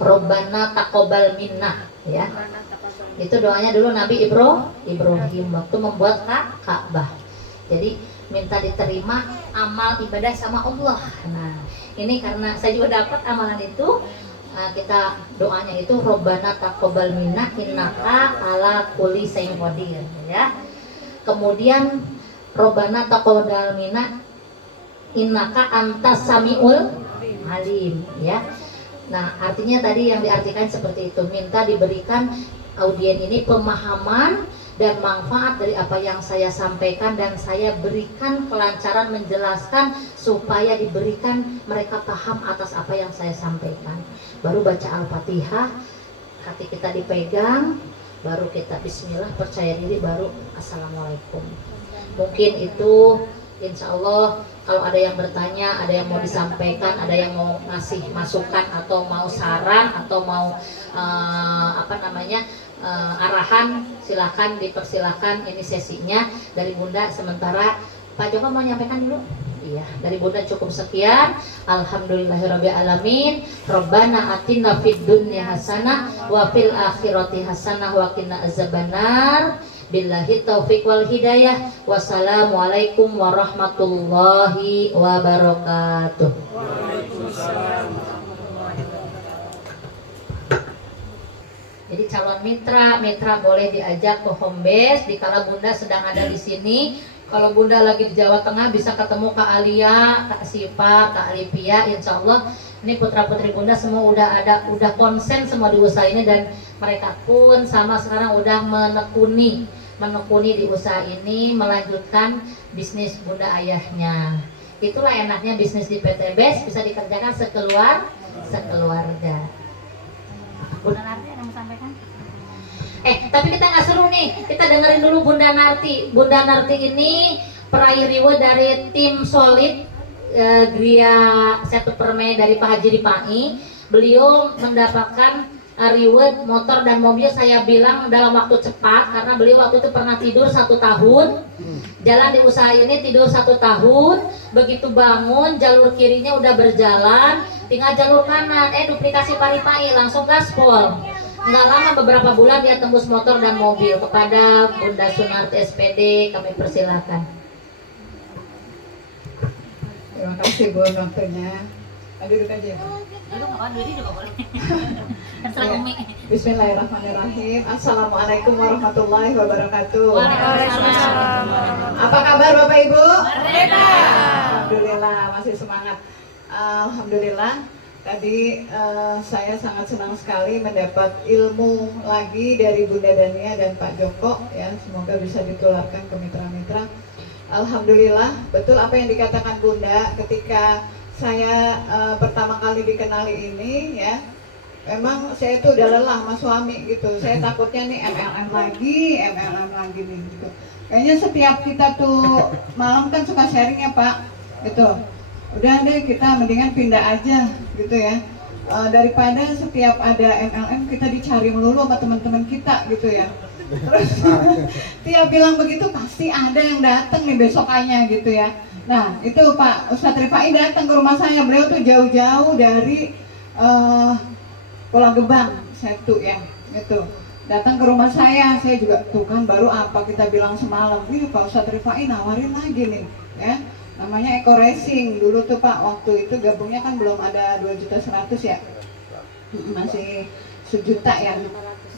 Robbana taqabbal minna, ya. Itu doanya dulu Nabi Ibrahim waktu membuat Ka'bah. Jadi minta diterima amal ibadah sama Allah. Nah, ini karena saya juga dapat amalan itu, kita doanya itu Robbana taqabbal minna innaka ala kulli syai'in qadir, ya. Kemudian Robbana taqabbal minna innaka antas samiul alim, ya. Nah, artinya tadi yang diartikan seperti itu, minta diberikan audien ini pemahaman dan manfaat dari apa yang saya sampaikan, dan saya berikan kelancaran menjelaskan supaya diberikan mereka paham atas apa yang saya sampaikan. Baru baca Al-Fatihah, hati kita dipegang, baru kita bismillah, percaya diri, baru assalamualaikum. Mungkin itu insya Allah. Kalau ada yang bertanya, ada yang mau disampaikan, ada yang mau ngasih masukan atau mau saran atau mau arahan, silakan dipersilakan. Ini sesinya dari Bunda. Sementara Pak Joko mau menyampaikan dulu. Iya, dari Bunda cukup sekian. Alhamdulillahirabbil alamin. Rabbana atina fid dunya hasanah wa fil akhirati hasanah wa qina azabannar. Billahi taufiq wal hidayah. Wassalamualaikum warahmatullahi wabarakatuh. Jadi calon mitra boleh diajak ke home base dikala Bunda sedang ada di sini. Kalau Bunda lagi di Jawa Tengah bisa ketemu Kak Alia, Kak Sipa, Kak Alipia. Insya Allah ini putra-putri Bunda semua udah konsen semua di usaha ini, dan mereka pun sama sekarang udah menekuni di usaha ini, melanjutkan bisnis Bunda ayahnya. Itulah enaknya bisnis di PT BES, bisa dikerjakan sekeluarga. Bunda Narti ada yang mau sampaikan? Tapi kita nggak seru nih, kita dengerin dulu Bunda Narti. Bunda Narti ini peraih reward dari tim solid Gria Setu Perme dari Pak Haji Ripai. Beliau mendapatkan reward motor dan mobil. Saya bilang dalam waktu cepat karena beliau waktu itu pernah tidur 1 tahun. Jalan di usaha ini tidur 1 tahun. Begitu bangun jalur kirinya udah berjalan, tinggal jalur kanan duplikasi Pak Ripai langsung gaspol. Nggak lama beberapa bulan dia tembus motor dan mobil. Kepada Bunda Sunarti SPD kami persilakan. Terima kasih Bu waktunya. Duduk aja. Bismillahirrahmanirrahim. Assalamualaikum warahmatullahi wabarakatuh. Waalaikumsalam. Apa kabar Bapak Ibu? Merdeka. Alhamdulillah masih semangat. Alhamdulillah. Tadi saya sangat senang sekali mendapat ilmu lagi dari Bunda Dania dan Pak Joko ya. Semoga bisa ditularkan ke mitra-mitra. Alhamdulillah, betul apa yang dikatakan Bunda ketika saya pertama kali dikenali ini ya. Memang saya itu udah lelah sama suami gitu. Saya takutnya nih MLM lagi nih gitu. Kayaknya setiap kita tuh malam kan suka sharing ya Pak gitu. Udah deh kita mendingan pindah aja gitu ya. Daripada setiap ada MLM kita dicari melulu sama teman-teman kita gitu ya. Terus tiap bilang begitu pasti ada yang datang nih besokannya gitu ya. Nah itu Pak Ustadz Ripai datang ke rumah saya. Beliau tuh jauh-jauh dari Pulau Gebang Setu ya gitu. Datang ke rumah saya juga tuh kan baru apa kita bilang semalam. Ih Pak Ustadz Ripai nawarin lagi nih ya. Namanya Eco Racing dulu tuh Pak, waktu itu gabungnya kan belum ada 2.100.000 ya, masih 1 juta ya,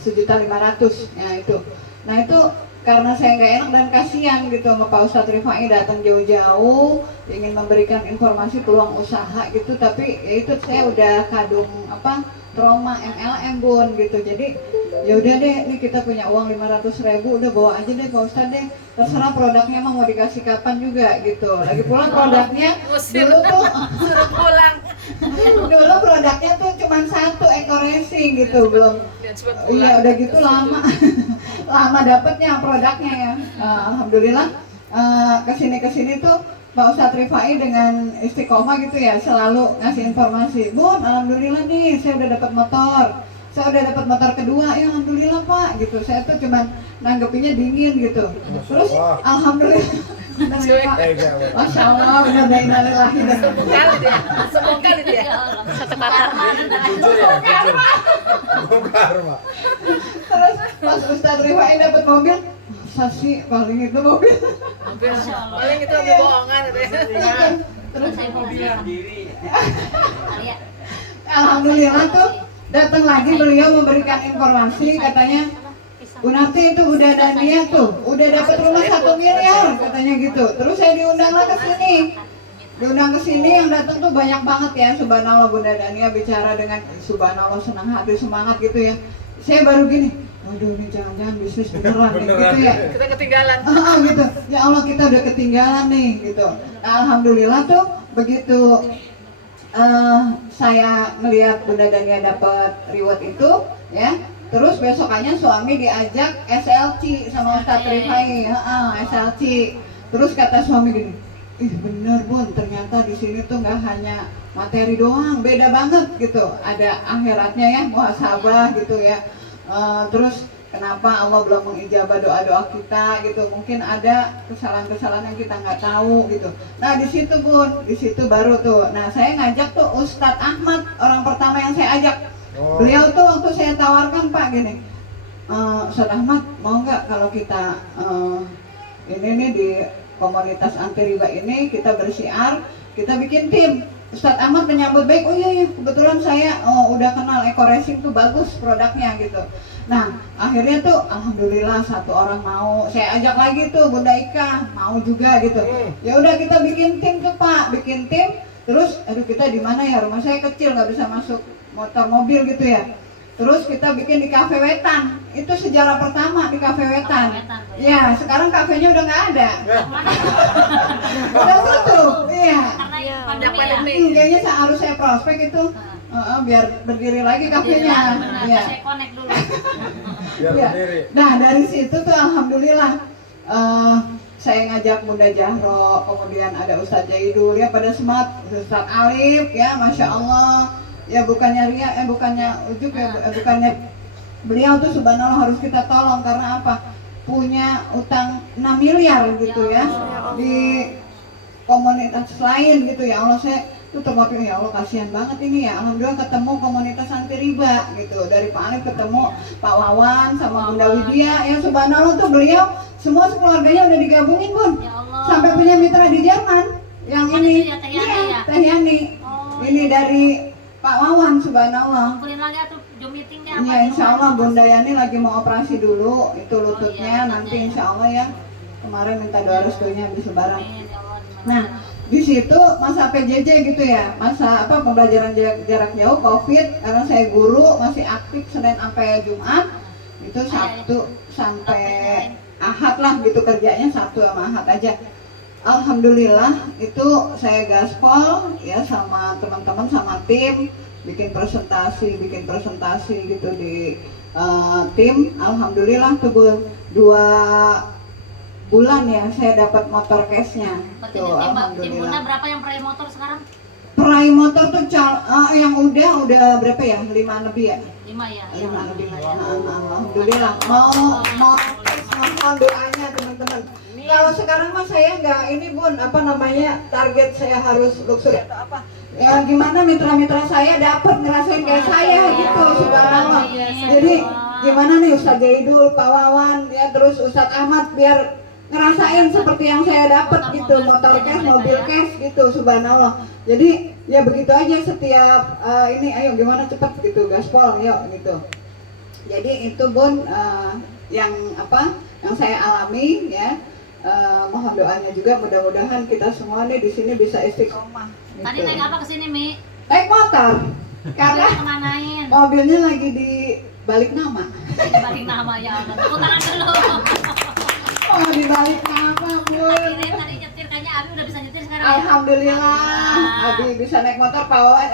1.500.000 ya itu. Nah itu karena saya nggak enak dan kasihan gitu sama Pak Ustadz Ripai datang jauh-jauh ingin memberikan informasi peluang usaha gitu, tapi ya itu saya udah kadung trauma MLM Bun gitu. Jadi ya udah deh, nih kita punya uang 500.000 udah bawa aja deh Pak Ustadz deh, terserah produknya mau dikasih kapan juga gitu. Lagi pula produknya dulu tuh Suruh pulang. dulu produknya tuh cuma 1 Eco Racing gitu, belum iya udah gitu lama lama dapetnya produknya ya. Alhamdulillah kesini tuh Pak Ustadz Ripai dengan istiqomah gitu ya, selalu ngasih informasi. Bun, alhamdulillah nih saya udah dapat motor. Saya udah dapat motor kedua, ya alhamdulillah Pak gitu. Saya tuh cuman nanggepinnya dingin gitu. Terus alhamdulillah. Masya Allah, benar-benar innalillahi. Semua kali dia. Satu kata. Jujur ya, jujur. Bongkar, Mak. Terus pas Ustadz Ripai dapat mobil, masa sih paling itu mobil. Paling itu ada bohongan gitu ya. Terus Saya mau diri. alhamdulillah tuh datang lagi beliau memberikan informasi, katanya Bu Nati itu udah Dania tuh udah dapat rumah 1 miliar katanya gitu. Terus saya diundang lah ke sini. Diundang ke sini yang datang tuh banyak banget ya. Subhanallah Bunda Dania bicara dengan subhanallah senang hati semangat gitu ya. Saya baru gini, waduh ini jangan-jangan bisnis beneran nih gitu ya. Kita ketinggalan. Gitu. Ya Allah kita udah ketinggalan nih gitu. Nah, alhamdulillah tuh begitu saya melihat Bunda Dania dapat reward itu ya. Terus besokannya suami diajak SLC sama Ustadz Ripai, SLC. Terus kata suami gini, ih bener Bun, ternyata di sini tuh nggak hanya materi doang, beda banget gitu. Ada akhiratnya ya, muhasabah gitu ya. Terus kenapa Allah belum mengijabah doa-doa kita gitu? Mungkin ada kesalahan-kesalahan yang kita nggak tahu gitu. Nah di situ Bun, di situ baru tuh. Nah saya ngajak tuh Ustadz Ahmad, orang pertama yang saya ajak. Beliau tuh waktu saya tawarkan Pak gini, Ustadz Ahmad mau nggak kalau kita ini nih di komunitas anti riba ini kita bersiar, kita bikin tim. Ustadz Ahmad menyambut baik, oh iya kebetulan saya udah kenal Eco Racing tuh bagus produknya gitu. Nah akhirnya tuh alhamdulillah 1 orang mau, saya ajak lagi tuh Bunda Ika mau juga gitu. Ya udah kita bikin tim tuh Pak, bikin tim. Terus aduh kita di mana ya, rumah saya kecil nggak bisa masuk motor mobil gitu ya. Terus kita bikin di Cafe Wetan. Itu sejarah pertama di Cafe Wetan. Ya, sekarang kafenya udah nggak ada. Udah tutup. Iya. Kayaknya harus saya prospek itu. Biar berdiri lagi kafenya. Iya. Saya connect dulu. Biar Ya. berdiri. Nah, dari situ tuh alhamdulillah saya ngajak Bunda Jahro, kemudian ada Ustadz Jaidul, ya pada semangat, Ustadz Alif, ya Masya Allah, ya bukannya ria, bukannya ujuk ya, bukannya beliau tuh subhanallah harus kita tolong karena apa? Punya utang 6 miliar gitu ya di komunitas lain gitu ya Allah, saya tuh terwakil ya Allah, kasihan banget ini ya, alhamdulillah ketemu komunitas anti riba gitu, dari Pak Alif ketemu Pak Wawan sama Bunda Widya, ya subhanallah tuh beliau semua keluarganya udah digabungin Bun, sampai punya mitra di Jerman yang ini, iya Teh Yani, ini dari Pak Wawan subhanallah. Kumpulin lagi tuh Zoom meetingnya. Iya insya Allah Bunda Yani lagi mau operasi dulu itu lututnya, nanti insya Allah ya, kemarin minta doa restunya bisa bareng. Nah di situ masa PJJ gitu ya, masa apa pembelajaran jarak jauh COVID, karena saya guru masih aktif Senin sampai Jumat, itu Sabtu sampai Ahad lah gitu kerjanya, Sabtu sama Ahad aja. Alhamdulillah itu saya gaspol ya sama teman-teman sama tim bikin presentasi gitu di tim. Alhamdulillah tuh 2 bulan ya saya dapat motor cashnya. Tuh, Tim Bunda berapa yang peraih motor sekarang? Peraih motor tuh yang udah berapa ya? 5 lebih ya? 5 ya. 5 lebih. Alhamdulillah. Mohon doanya teman-teman. Kalau sekarang mah saya nggak ini Bun, apa namanya, target saya harus luxury atau apa? Ya gimana mitra-mitra saya dapat ngerasain kayak saya gitu, subhanallah. Jadi gimana nih Ustadz Jaidul, Pak Wawan, ya terus Ustadz Ahmad biar ngerasain seperti yang saya dapat gitu, motor cash, mobil cash gitu, subhanallah. Jadi ya begitu aja setiap ini, ayo gimana cepet gitu, gaspol, yuk gitu. Jadi itu Bun yang saya alami ya. Mohon doanya juga, mudah-mudahan kita semua nih di sini bisa istiqomah. Gitu. Tadi naik apa kesini Mi? Naik motor, karena kemanain? mobilnya lagi di balik nama. Balik nama ya Allah. Tepuk tangan dulu. Oh di balik nama Bun. Tadi nyetir kayaknya Abi udah bisa nyetir sekarang. Alhamdulillah, Abi bisa naik motor, Pak Wawan,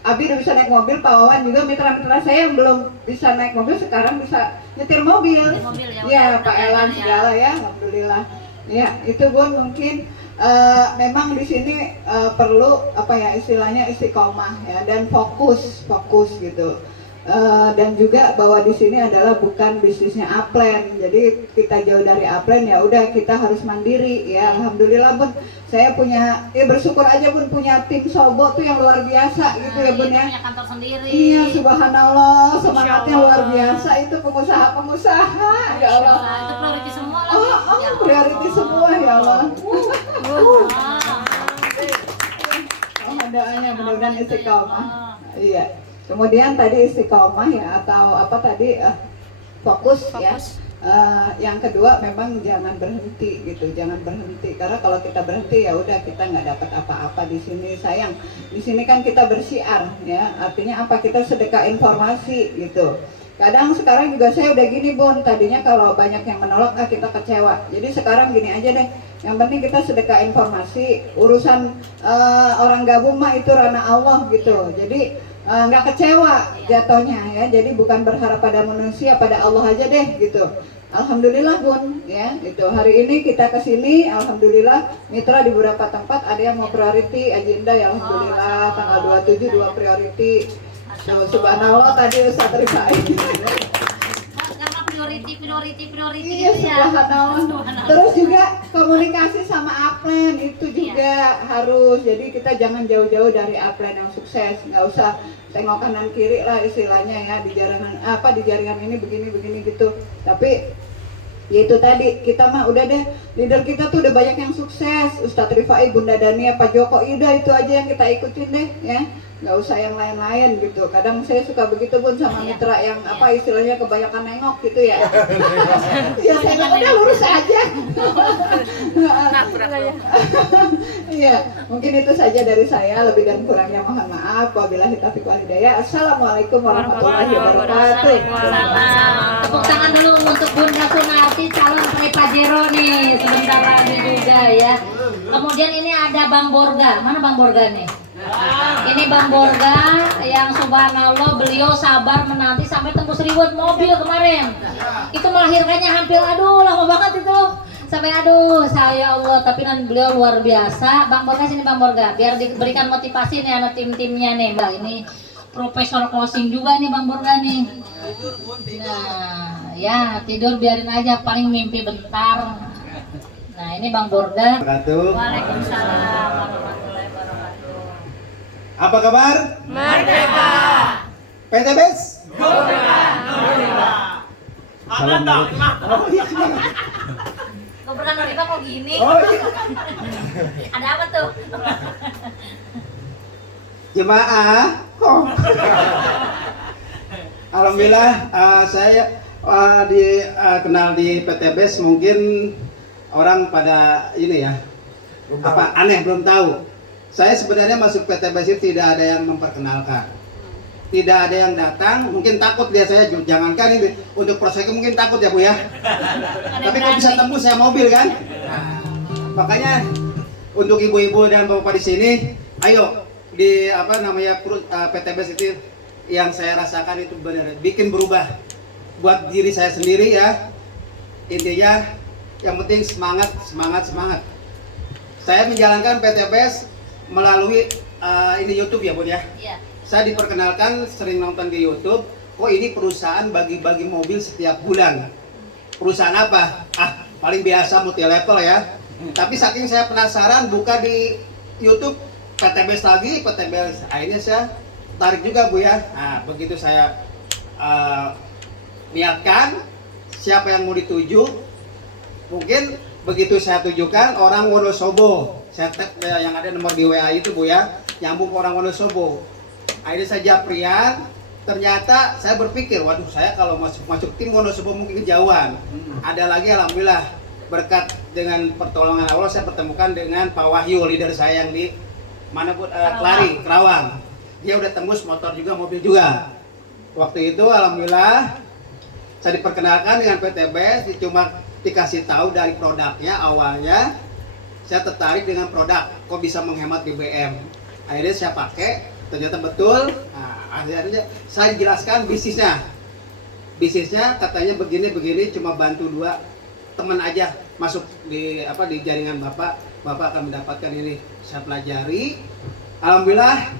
Abi udah bisa naik mobil, Pak Wawan juga mitra-mitra saya yang belum bisa naik mobil sekarang bisa nyetir mobil. Ya Pak Elan segala ya, alhamdulillah. Ya itu Bun mungkin memang di sini perlu istilahnya istiqomah ya, dan fokus gitu. Dan juga bahwa di sini adalah bukan bisnisnya Upland, jadi kita jauh dari Upland, ya udah kita harus mandiri ya. Alhamdulillah Bun, saya punya, ya bersyukur aja Bun, punya tim Sobo tuh yang luar biasa gitu ya Bun ya. Punya kantor sendiri. Iya subhanallah, semangatnya luar biasa, itu pengusaha ya Allah. Itu priority semua lah. Priority semua ya Allah. Mohon doanya mudah-mudahan istiqomah. Iya. Kemudian tadi istiqomah ya, atau fokus ya. Yang kedua memang jangan berhenti gitu, jangan berhenti, karena kalau kita berhenti ya udah kita nggak dapat apa-apa di sini, sayang. Di sini kan kita bersiar ya, artinya apa, kita sedekah informasi gitu. Kadang sekarang juga saya udah gini Bun, tadinya kalau banyak yang menolak kita kecewa, jadi sekarang gini aja deh, yang penting kita sedekah informasi, urusan orang gabung mah itu ranah Allah gitu. Jadi nggak kecewa jatuhnya ya, jadi bukan berharap pada manusia, pada Allah aja deh gitu. Alhamdulillah Bun ya, itu hari ini kita kesini, alhamdulillah mitra di beberapa tempat ada yang mau priority agenda ya, alhamdulillah tanggal 27 2 priority. Subhanallah tadi Ustaz Rifai. Karena priority Iya, subhanallah. Terus juga komunikasi sama Upland itu juga harus. Jadi kita jangan jauh-jauh dari Upland yang sukses. Nggak usah tengok kanan kiri lah istilahnya ya, di jaringan ini begini gitu. Tapi ya itu tadi, kita mah udah deh, leader kita tuh udah banyak yang sukses, Ustadz Rifai, Bunda Dania, Pak Joko, udah itu aja yang kita ikutin deh ya, nggak usah yang lain-lain gitu. Kadang saya suka begitu Bun sama mitra yang istilahnya kebanyakan nengok gitu ya. Ya saya bilang, udah lurus aja. Iya, mungkin itu saja dari saya, lebih dan kurangnya mohon maaf. Wabillahi taufiq wal hidayah. Assalamualaikum warahmatullahi wabarakatuh. Salam. Tepuk tangan dulu untuk Bunda Sunarti, calon Pajero nih, sebentar lagi juga ya. Kemudian ini ada Bang Borga, mana Bang Borga nih? Ini Bang Borga yang subhanallah beliau sabar menanti sampai tembus ribuan mobil kemarin. Itu melahirkannya hampir lama banget itu. sampai aduh saya Allah, tapi nan beliau luar biasa. Bang Borga sini Bang Borga, biar diberikan motivasi nih anak tim-timnya nih. Bang ini profesor closing juga nih Bang Borga nih. Nah, ya tidur biarin aja, paling mimpi bentar. Nah ini Bang Borga. Waalaikumsalam warahmatullahi wabarakatuh. Apa kabar? Merdeka. PTBS? Salam dong, Oh iya. Gubernur Norifa kok gini? Oh iya. Ada apa tuh? Jemaah. Oh. Alhamdulillah saya kenal di PTBS, mungkin orang pada ini ya apa aneh belum tahu. Saya sebenarnya masuk PTBS itu tidak ada yang memperkenalkan, tidak ada yang datang, mungkin takut dia, saya jangankan ini untuk prospeknya mungkin takut ya Bu ya. Tapi kalau bisa tembus saya mobil kan. Nah, makanya untuk ibu-ibu dan bapak di sini, ayo di apa namanya PTBS itu yang saya rasakan itu benar bikin berubah buat diri saya sendiri ya. Intinya yang penting semangat. Saya menjalankan PTBS melalui ini YouTube ya Bun ya. Iya. Saya diperkenalkan sering nonton di YouTube. Oh ini perusahaan bagi-bagi mobil setiap bulan. Perusahaan apa? Paling biasa multi level ya. Tapi saking saya penasaran buka di YouTube PTBS lagi, PTBS. Akhirnya saya tarik juga Bu ya. Nah begitu saya niatkan siapa yang mau dituju, mungkin begitu saya tujukan orang Wonosobo, saya tag yang ada nomor di WA itu Bu ya, nyambung ke orang Wonosobo. Akhirnya saya japrian, ternyata saya berpikir, waduh saya kalau masuk tim Wonosobo mungkin kejauhan. Ada lagi alhamdulillah berkat dengan pertolongan Allah saya pertemukan dengan Pak Wahyu, leader saya yang di mana Bu? Kelari, Kerawang. Dia udah tembus motor juga, mobil juga. Waktu itu alhamdulillah saya diperkenalkan dengan PTBS, cuma dikasih tahu dari produknya awalnya. Saya tertarik dengan produk, kok bisa menghemat BBM. Akhirnya saya pakai, ternyata betul. Nah, akhirnya saya jelaskan bisnisnya. Bisnisnya katanya begini, cuma bantu 2 teman aja masuk di jaringan Bapak akan mendapatkan ini. Saya pelajari, alhamdulillah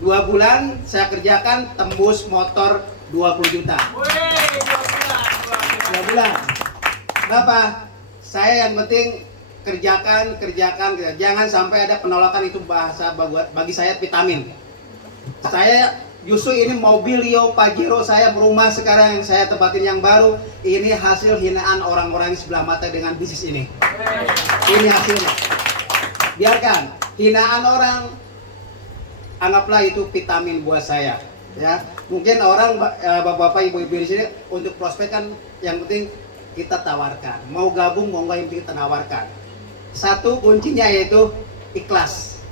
2 bulan saya kerjakan tembus motor 20 juta. 2 bulan. Kenapa? Saya yang penting kerjakan. Jangan sampai ada penolakan, itu bahasa bagi saya vitamin. Saya justru ini mobil Rio Pajero saya, rumah sekarang yang saya tempatin yang baru, ini hasil hinaan orang-orang yang sebelah mata dengan bisnis ini. Ini hasilnya. Biarkan hinaan orang, anggaplah itu vitamin buat saya. Ya, mungkin orang bapak-bapak, ibu-ibu di sini untuk prospek kan yang penting kita tawarkan. Mau gabung mau enggak yang penting kita tawarkan. Satu kuncinya yaitu ikhlas.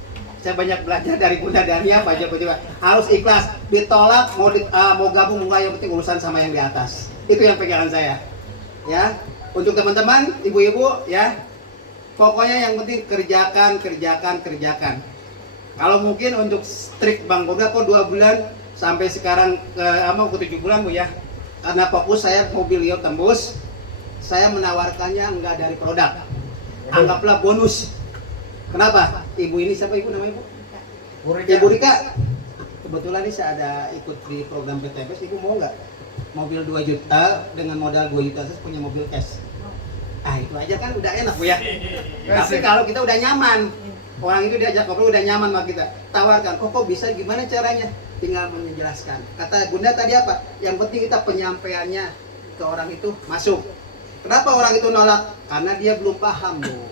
Saya banyak belajar dari Bunda Dania, Pak Joko juga. Harus ikhlas. Ditolak mau gabung mau enggak yang penting urusan sama yang di atas. Itu yang pegangan saya. Ya, untuk teman-teman, ibu-ibu ya. Pokoknya yang penting kerjakan. Kalau mungkin untuk strik Bang Borga kok 2 bulan sampai sekarang ke 7 bulan Bu ya. Karena fokus saya mobil Rio tembus, saya menawarkannya enggak dari produk. Anggaplah bonus. Kenapa? Ibu ini siapa ibu namanya Bu? Ibu Rika. Kebetulan ini saya ada ikut di program PTBS, ibu mau nggak? Mobil 2 juta dengan modal 2 juta saya punya mobil cash. Itu aja kan udah enak Bu ya. Tapi kalau kita udah nyaman, orang itu diajak ngobrol udah nyaman sama kita, tawarkan, kok bisa, gimana caranya? Tinggal menjelaskan. Kata Bunda tadi apa? Yang penting kita penyampaiannya ke orang itu masuk. Kenapa orang itu nolak? Karena dia belum paham Bu.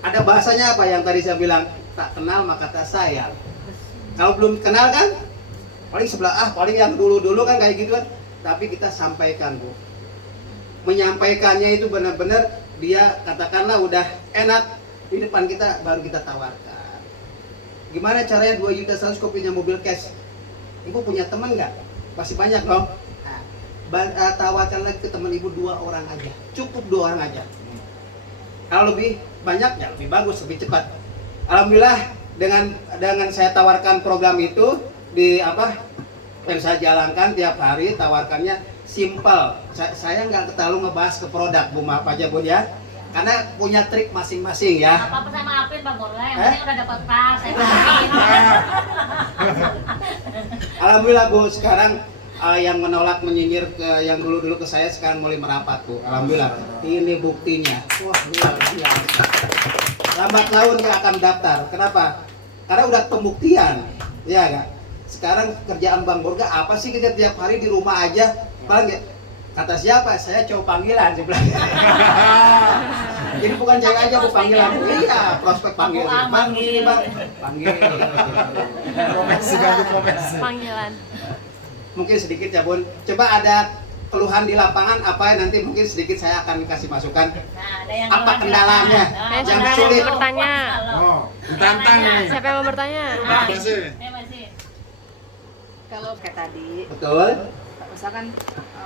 Ada bahasanya apa yang tadi saya bilang, tak kenal maka tak sayang. Kalau belum kenal kan, paling sebelah paling yang dulu kan kayak gitu kan. Tapi kita sampaikan Bu. Menyampaikannya itu benar-benar dia katakanlah udah enak di depan kita, baru kita tawarkan. Gimana caranya 2 juta 100 kok punya mobil cash? Ibu punya teman nggak? Pasti banyak dong. Tawarkan lagi ke teman ibu 2 orang aja, cukup 2 orang aja. Kalau lebih banyak ya lebih bagus, lebih cepat. Alhamdulillah dengan saya tawarkan program itu yang saya jalankan tiap hari, tawarkannya simple. Saya nggak terlalu ngebahas ke produk Bu, maaf aja Bu ya. karena punya trik masing-masing ya. Apa-apa saya maafin Bang Borga, yang penting udah dapat tas, saya maafin. Alhamdulillah Bu, sekarang yang menolak menyinyir ke yang dulu-dulu ke saya sekarang mulai merapat Bu. Alhamdulillah. Ini buktinya. Wah, luar biasa. Lambat laun nggak akan daftar. Kenapa? Karena udah pembuktian. Ya enggak? Sekarang kerjaan Bang Borga apa sih, kita tiap hari di rumah aja? Paling kata siapa? Saya cowok panggilan sebelah. Jadi bukan cewek aja Bu panggilan. Iya, prospek panggilan. Bang, ini Bang. Panggil. Panggilan. Mungkin sedikit ya Bun. Coba ada keluhan di lapangan apa nanti mungkin sedikit saya akan kasih masukan. Nah, ada yang Apa kendalanya? Eh, Yang siapa yang sulit. mau bertanya? Oh, ditantang nih. Siapa yang mau bertanya? Masih. masih. Kalau kayak tadi, Betul? misalkan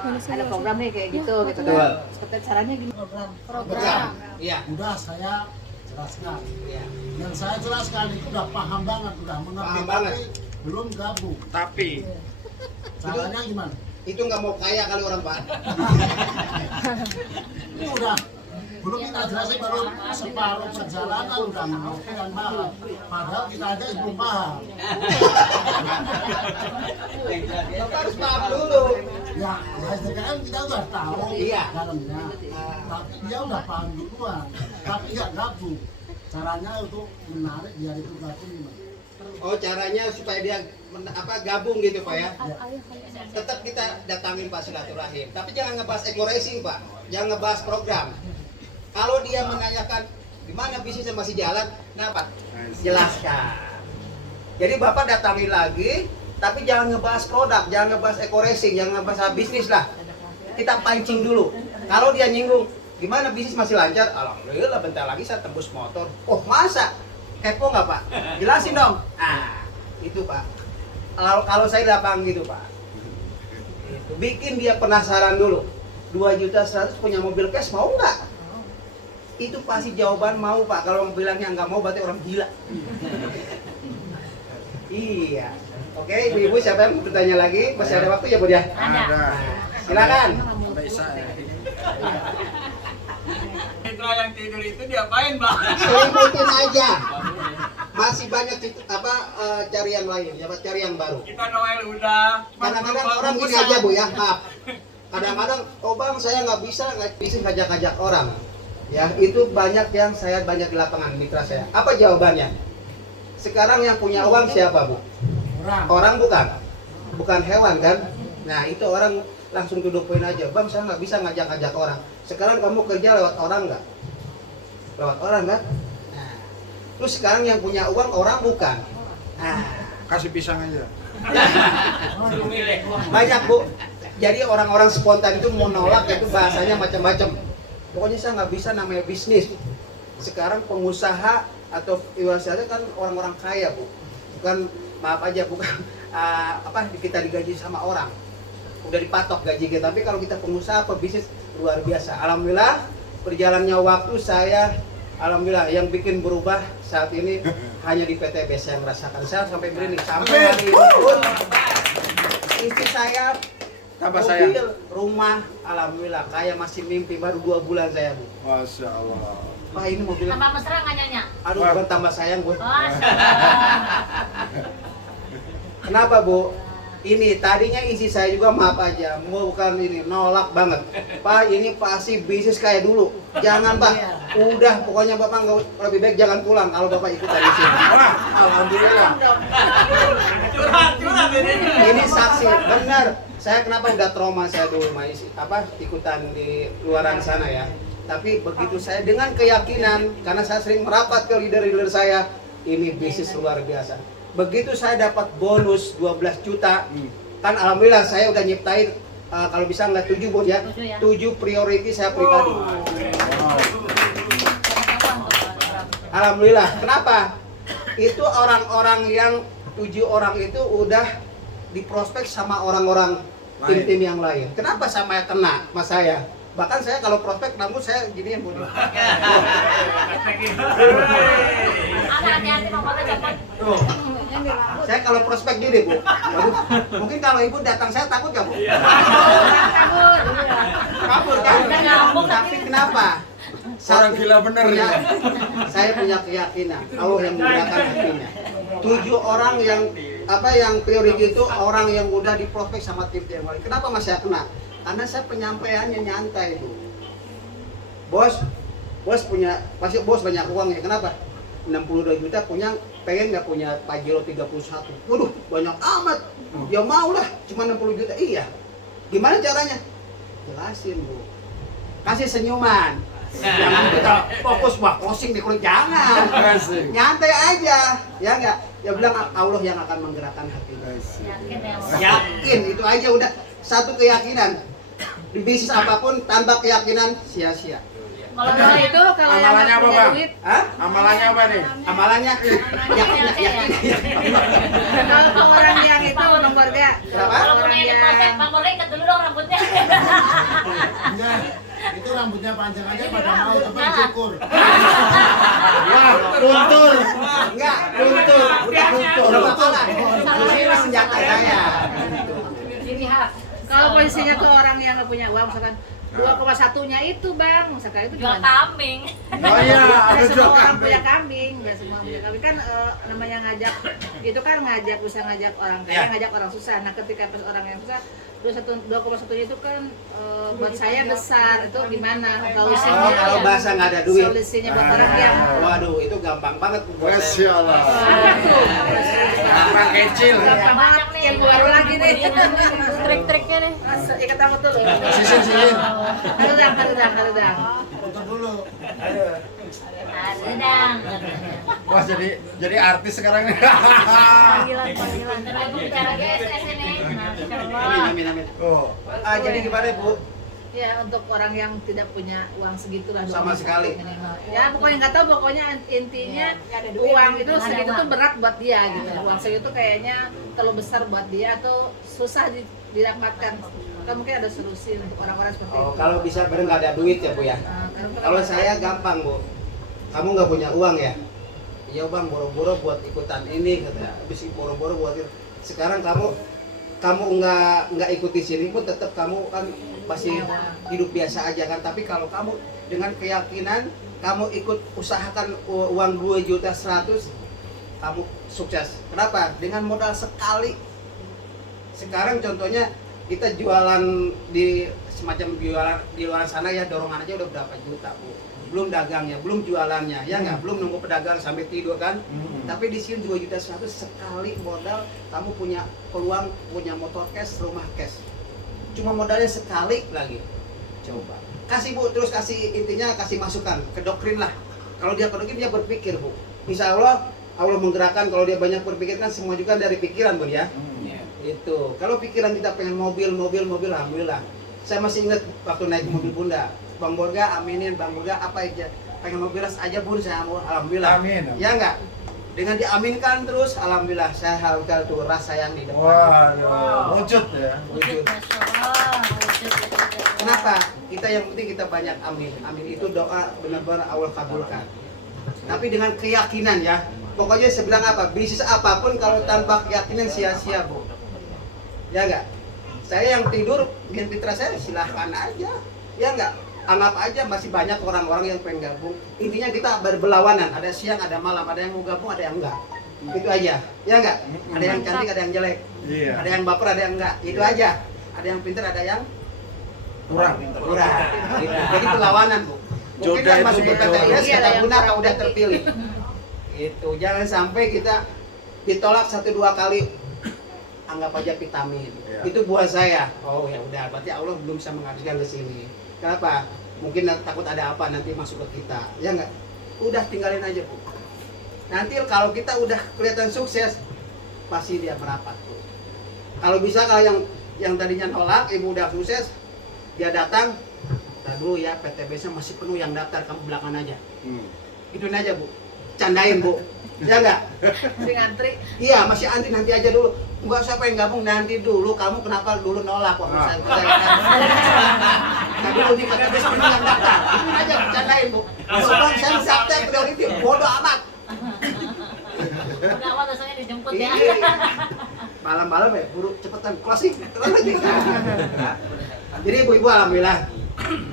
ada program nih kayak gitu, gitu Betul. kan. Seperti caranya gimana? Program. Iya. Udah saya jelaskan. Iya. Yang saya jelaskan itu udah paham banget, udah mengerti, Paham banget. tapi belum gabung. Tapi Caranya gimana? Itu nggak mau kaya kali orang Pak. Ini udah belum kita jelasin, baru separuh perjalanan udah oke dan paham. Padahal kita aja belum paham. Bapak harus paham dulu. Ya, SDKM kita udah tahu Iya. dalamnya. Tapi dia udah paham duluan. Tapi nggak gabung. Caranya untuk menarik biar itu gabung gimana? Oh, caranya supaya dia gabung gitu Pak ya. Ya. Tetap kita datangin Pak silaturahim. Tapi jangan ngebahas eco racing Pak. Jangan ngebahas program. Kalau dia menanyakan di mana bisnisnya masih jalan, kenapa? Jelaskan. Jadi Bapak datangin lagi, tapi jangan ngebahas produk, jangan ngebahas eco racing, jangan ngebahas bisnis lah. Kita pancing dulu. Kalau dia nyinggung, gimana bisnis masih lancar? Alhamdulillah, bentar lagi saya tembus motor. Oh masa? Kepo nggak Pak? Jelasin dong. Ah, itu Pak. Kalau saya datang gitu Pak, bikin dia penasaran dulu. 2.100.000 punya mobil cash mau nggak? Itu pasti jawaban mau Pak. Kalau bilangnya nggak mau berarti orang gila. Iya. Oke, ibu-ibu siapa yang mau bertanya lagi? Masih ada waktu ya Bu ya? ada. Silakan. Sampai Isa ya. Mitra yang tidur itu diapain Bang? Selimutin aja. Masih banyak cari yang lain, ya cari yang baru. Kita Noel udah. Kadang-kadang orang gini aja Bu ya, maaf. Kadang-kadang, oh Bang saya nggak bisa ngajak-ngajak orang. Ya itu banyak yang saya banyak di lapangan mitra saya. Apa jawabannya? Sekarang yang punya uang siapa Bu? Orang. Orang bukan hewan kan? Nah itu orang langsung duduk poin aja. Bang saya nggak bisa ngajak-ngajak orang. Sekarang kamu kerja lewat orang nggak? Lewat orang kan? Nah, terus sekarang yang punya uang orang bukan? Nah, Kasih pisang aja. banyak Bu. Jadi orang-orang spontan itu mau nolak itu bahasanya macam-macam. Pokoknya saya nggak bisa namanya bisnis. Sekarang pengusaha atau ibaratnya kan orang-orang kaya Bu. Bukan maaf aja bukan kita digaji sama orang. Udah dipatok gaji kita. Tapi kalau kita pengusaha pebisnis luar biasa. Alhamdulillah berjalannya waktu saya alhamdulillah yang bikin berubah saat ini hanya di PTB saya merasakan. Saya sampai merinding sampai hari ini pun istri saya Tambah mobil, sayang. rumah, alhamdulillah kayak masih mimpi baru 2 bulan saya Bu. Masya Allah. Pak ini mobil, Tambah mesra nggak nyonya? aduh bukan tambah sayang Bu. Masya Kenapa Bu? Ini tadinya isi saya juga maaf aja, mau bukan ini nolak banget. Pak ini pasti bisnis kayak dulu. Jangan Pak, udah pokoknya Bapak nggak lebih baik jangan pulang kalau Bapak ikut dari sini. Alhamdulillah. Curhat ini. Ini saksi benar. Saya kenapa udah trauma saya dulu ikutan di luaran sana ya. Tapi begitu saya dengan keyakinan karena saya sering merapat ke leader-leader saya, ini bisnis luar biasa. Begitu saya dapat bonus 12 juta, kan alhamdulillah saya udah nyiptain kalau bisa nggak 7 Bu ya, 7 priority saya pribadi. Alhamdulillah. Kenapa? Itu orang-orang yang 7 orang itu udah diprospek sama orang-orang tim-tim yang lain. Kenapa sama kena mas saya? Bahkan saya kalau prospek rambut saya giniin Bu. hati-hati mau pakai cepat. Saya kalau prospek gini Bu. Waduh, mungkin kalau ibu datang saya takut nggak Bu? Kabur kan? Tapi kenapa? Orang gila bener punya, ya. saya punya keyakinan Allah yang menggerakkan hatinya. 7 orang yang yang priority itu orang yang udah diprospek sama tim yang lain. Kenapa Mas saya kena? Karena saya penyampaiannya nyantai Bu. Bos punya, pasti bos banyak uang ya. Kenapa? 62 juta punya, pengen nggak punya Pajero 31. Waduh, banyak amat. Ya mau lah, cuma 60 juta. Iya. Gimana caranya? Jelasin Bu. Kasih senyuman. Jangan kita fokus wah closing di kulit, jangan. Nyantai aja. Ya enggak? Ya bilang Allah yang akan menggerakkan hati. Yakin ya Allah. Yakin itu aja udah satu keyakinan. Di bisnis apapun tanpa keyakinan sia-sia. Kalau itu kalau yang Amalannya nggak apa, punya Bang? duit, Hah? Amalannya apa nih? Amalannya yakin. kalau ke orang yang itu nomor gak? Kenapa? Kalau punya yang diproses, Bang Morgan ikat dulu dong rambutnya. Enggak, itu rambutnya panjang aja pada mau tapi cukur. Wah, luntur. Enggak, luntur. Udah luntur. Udah kepala. Ini senjata saya. Dilihat. Kalau posisinya ke orang yang nggak punya uang, misalkan 2,1-nya itu bang, misalkan itu Jual gimana? kambing. Oh iya, ada Nggak jual semua orang kambing. punya kambing, nggak semua punya kambing kan namanya ngajak, itu kan ngajak bisa ngajak orang kaya, Ya. ngajak orang susah. Nah ketika pas orang yang susah, 2,1 itu kan buat saya besar, itu gimana? Solusinya, Kalau bahasa nggak ada duit. solusinya buat orang yang Waduh, itu gampang banget buat saya. Masya Allah. Apa kecil? gampang banget nih, yang baru lagi nih. Trik-triknya nih. Ikat rambut dulu. Sisin. Kalau dang. Foto dulu. Ada dang. Wah jadi artis sekarang nih. Panggilan. Bentar lagi bicara GSS ini. Nah, Amin. Oh. Jadi gimana Bu? Ya untuk orang yang tidak punya uang segitulah Sama sekali. minimal. Ya pokoknya nggak tahu, pokoknya intinya uang itu Nggak ada segitu uang. tuh berat buat dia gitu. Uang segitu kayaknya terlalu besar buat dia atau susah didapatkan. Kan mungkin ada solusi untuk orang-orang seperti Oh, itu. kalau bisa bener nggak ada duit ya Bu ya? Kalau saya gampang Bu. Kamu nggak punya uang ya? Iya Bang, boro-boro buat ikutan ini katanya. Habis boro-boro buat itu. Sekarang kamu nggak ikuti sini pun tetap kamu kan masih hidup biasa aja kan. Tapi kalau kamu dengan keyakinan kamu ikut usahakan uang 2.100.000, kamu sukses. Kenapa? Dengan modal sekali. Sekarang contohnya kita jualan di semacam jualan di luar sana ya, dorongan aja udah berapa juta Bu. Belum dagangnya, belum jualannya, ya nggak, belum nunggu pedagang sampai tidur kan. Tapi di sini 2.100.000 sekali modal, kamu punya peluang punya motor cash, rumah cash. Cuma modalnya sekali lagi. Coba kasih Bu, terus kasih intinya kasih masukan ke doktrin lah. Kalau dia ke doktrin dia berpikir Bu. Insya Allah menggerakkan. Kalau dia banyak berpikir kan semua juga dari pikiran Bu ya. Itu kalau pikiran kita pengen mobil, alhamdulillah. Saya masih ingat waktu naik mobil Bunda. Bang Borga aminin, Bang Borga apa aja pengen mobil aja Bun, saya mau alhamdulillah. Amin. Ya enggak? Dengan diaminkan terus alhamdulillah saya halal tuh rasa yang di depan. Waduh, wujud ya. Wujud. Masya Allah. Kenapa? Kita yang penting kita banyak amin. Amin itu doa benar-benar Allah kabulkan. Tapi dengan keyakinan ya. Pokoknya saya bilang apa? Bisnis apapun kalau tanpa keyakinan sia-sia Bu. Ya enggak? Saya yang tidur biar mitra saya silahkan aja. Ya enggak? Anggap aja masih banyak orang-orang yang pengen gabung. Intinya kita berlawanan, ada siang, ada malam, ada yang mau gabung, ada yang enggak. Itu aja. Ya enggak? Ada yang cantik, ada yang jelek. Iya. Ada yang baper, ada yang enggak. Itu aja. Ada yang pintar, ada yang Kurang. kurang. Gitu. Jadi perlawanan, Bu. Mungkin Jodoh yang itu masuk ke berdoa. KTIS, Iya, kata yang Bunda kurang kalau udah cantik. terpilih. Itu jangan sampai kita ditolak 1-2 kali. Anggap aja vitamin. Iya. Itu buat saya. Oh ya udah, berarti Allah belum bisa menghadirkan ke sini. Kenapa? Mungkin takut ada apa nanti masuk ke kita. Ya enggak? Udah tinggalin aja, Bu. Nanti kalau kita udah kelihatan sukses, pasti dia merapat, Bu. Kalau bisa kalau yang tadinya nolak, ibu udah sukses, dia datang, nah dulu ya PTBS-nya masih penuh yang daftar, kamu belakangan aja. Ituin aja Bu, candain Bu, ya enggak? Si ngantri. Iya masih antri, nanti aja dulu. Enggak, siapa yang gabung nanti dulu, kamu kenapa dulu nolak waktu saya nah dulu di PTBS penuh yang daftar, ituin aja, candain Bu. Bang, saya daftar priority, bodoh amat. Udah awal biasanya dijemput ya. Iya. Malam-malam ya, buru cepetan closing. Terus lagi. Jadi ibu-ibu alhamdulillah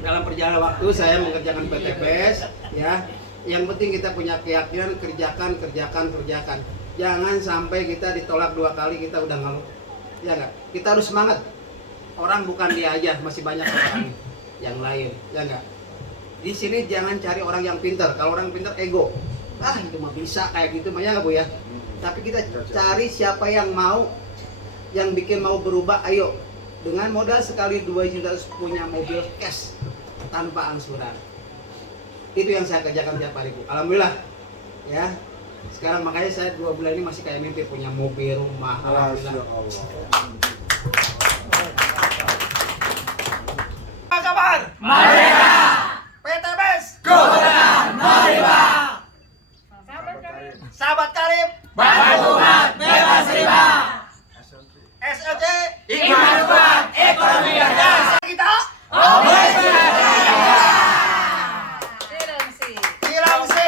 dalam perjalanan waktu saya mengerjakan PTPS ya. Yang penting kita punya keyakinan, kerjakan. Jangan sampai kita ditolak 2 kali kita udah ngeluh. Ya enggak? Kita harus semangat. Orang bukan dia aja, masih banyak orang yang lain. Ya enggak? Di sini jangan cari orang yang pintar. Kalau orang pintar ego. Itu mah bisa kayak gitu mah ya enggak Bu ya? Tapi kita cari siapa yang mau, yang bikin mau berubah, ayo. Dengan modal sekali 2 juta punya mobil cash tanpa angsuran. Itu yang saya kerjakan tiap hari Bu. Alhamdulillah ya. Sekarang makanya saya 2 bulan ini masih kayak mimpi punya mobil, rumah. Alhamdulillah. Apa kabar? Merdeka! PTPS! Kemudahan menerima! Sahabat karib! Berhubungan bebas riba! SLC! Iman kuat, ekonomi cerdas! Kita! Cilangsi!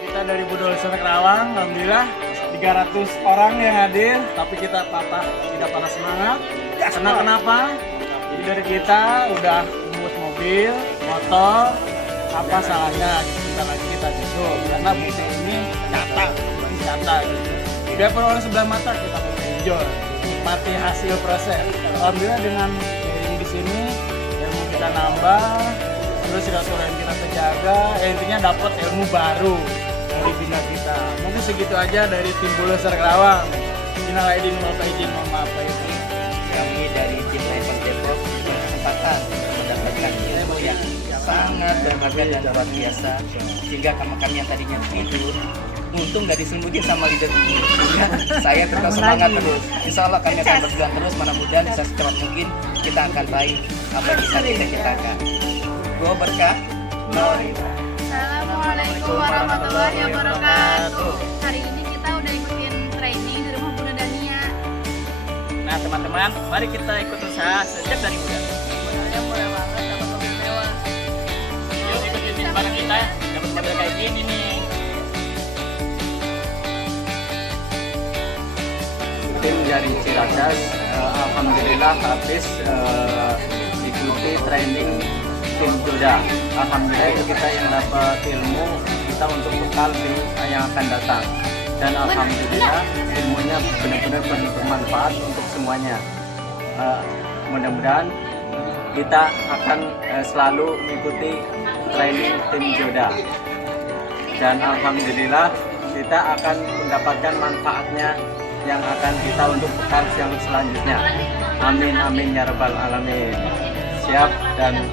Kita dari Budol Kerawang, alhamdulillah 300 orang yang hadir, tapi kita tidak patah semangat. Karena kenapa? Dari kita udah membuat mobil, motor, apa salahnya kita susul? Karena bukti ini nyata gitu. Biarpun orang sebelah mata kita enjoy, nikmati hasil proses. Alhamdulillah dengan di sini ilmu kita nambah, terus silaturahmi kita terjaga, intinya dapat ilmu baru dari bina kita. Mungkin segitu aja dari tim Budol Kerawang. Minal aidin wal faizin, mohon maaf itu. Kami dari tim Level Depok berkesempatan mendapatkan ilmu yang sangat berharga dan luar biasa, sehingga kami yang tadinya tidur untung gak diselimutin sama leader ini, sehingga saya tetap semangat terus. Insya Allah kami akan berjuang terus, mudah-mudahan bisa secepat mungkin kita akan raih apa yang bisa kita ciptakan. Gua berkah. Assalamualaikum warahmatullahi wabarakatuh. Hari ini kita udah ikutin training di rumah Bunda Dania. Nah teman-teman, mari kita ikut usaha sejak dari muda. Modalnya murah banget, dapat mobil mewah. Yuk ikutin bareng kita, dapat mobil kayak gini nih. Tim dari Ciracas, alhamdulillah habis ikuti training tim Joda. Alhamdulillah kita yang dapat ilmu kita untuk bekal di yang akan datang. Dan alhamdulillah ilmunya benar-benar bermanfaat untuk semuanya. Mudah-mudahan kita akan selalu mengikuti training tim Joda. Dan alhamdulillah kita akan mendapatkan manfaatnya yang akan kita untuk bekal yang selanjutnya. Amin amin ya rabbal alamin. Siap dan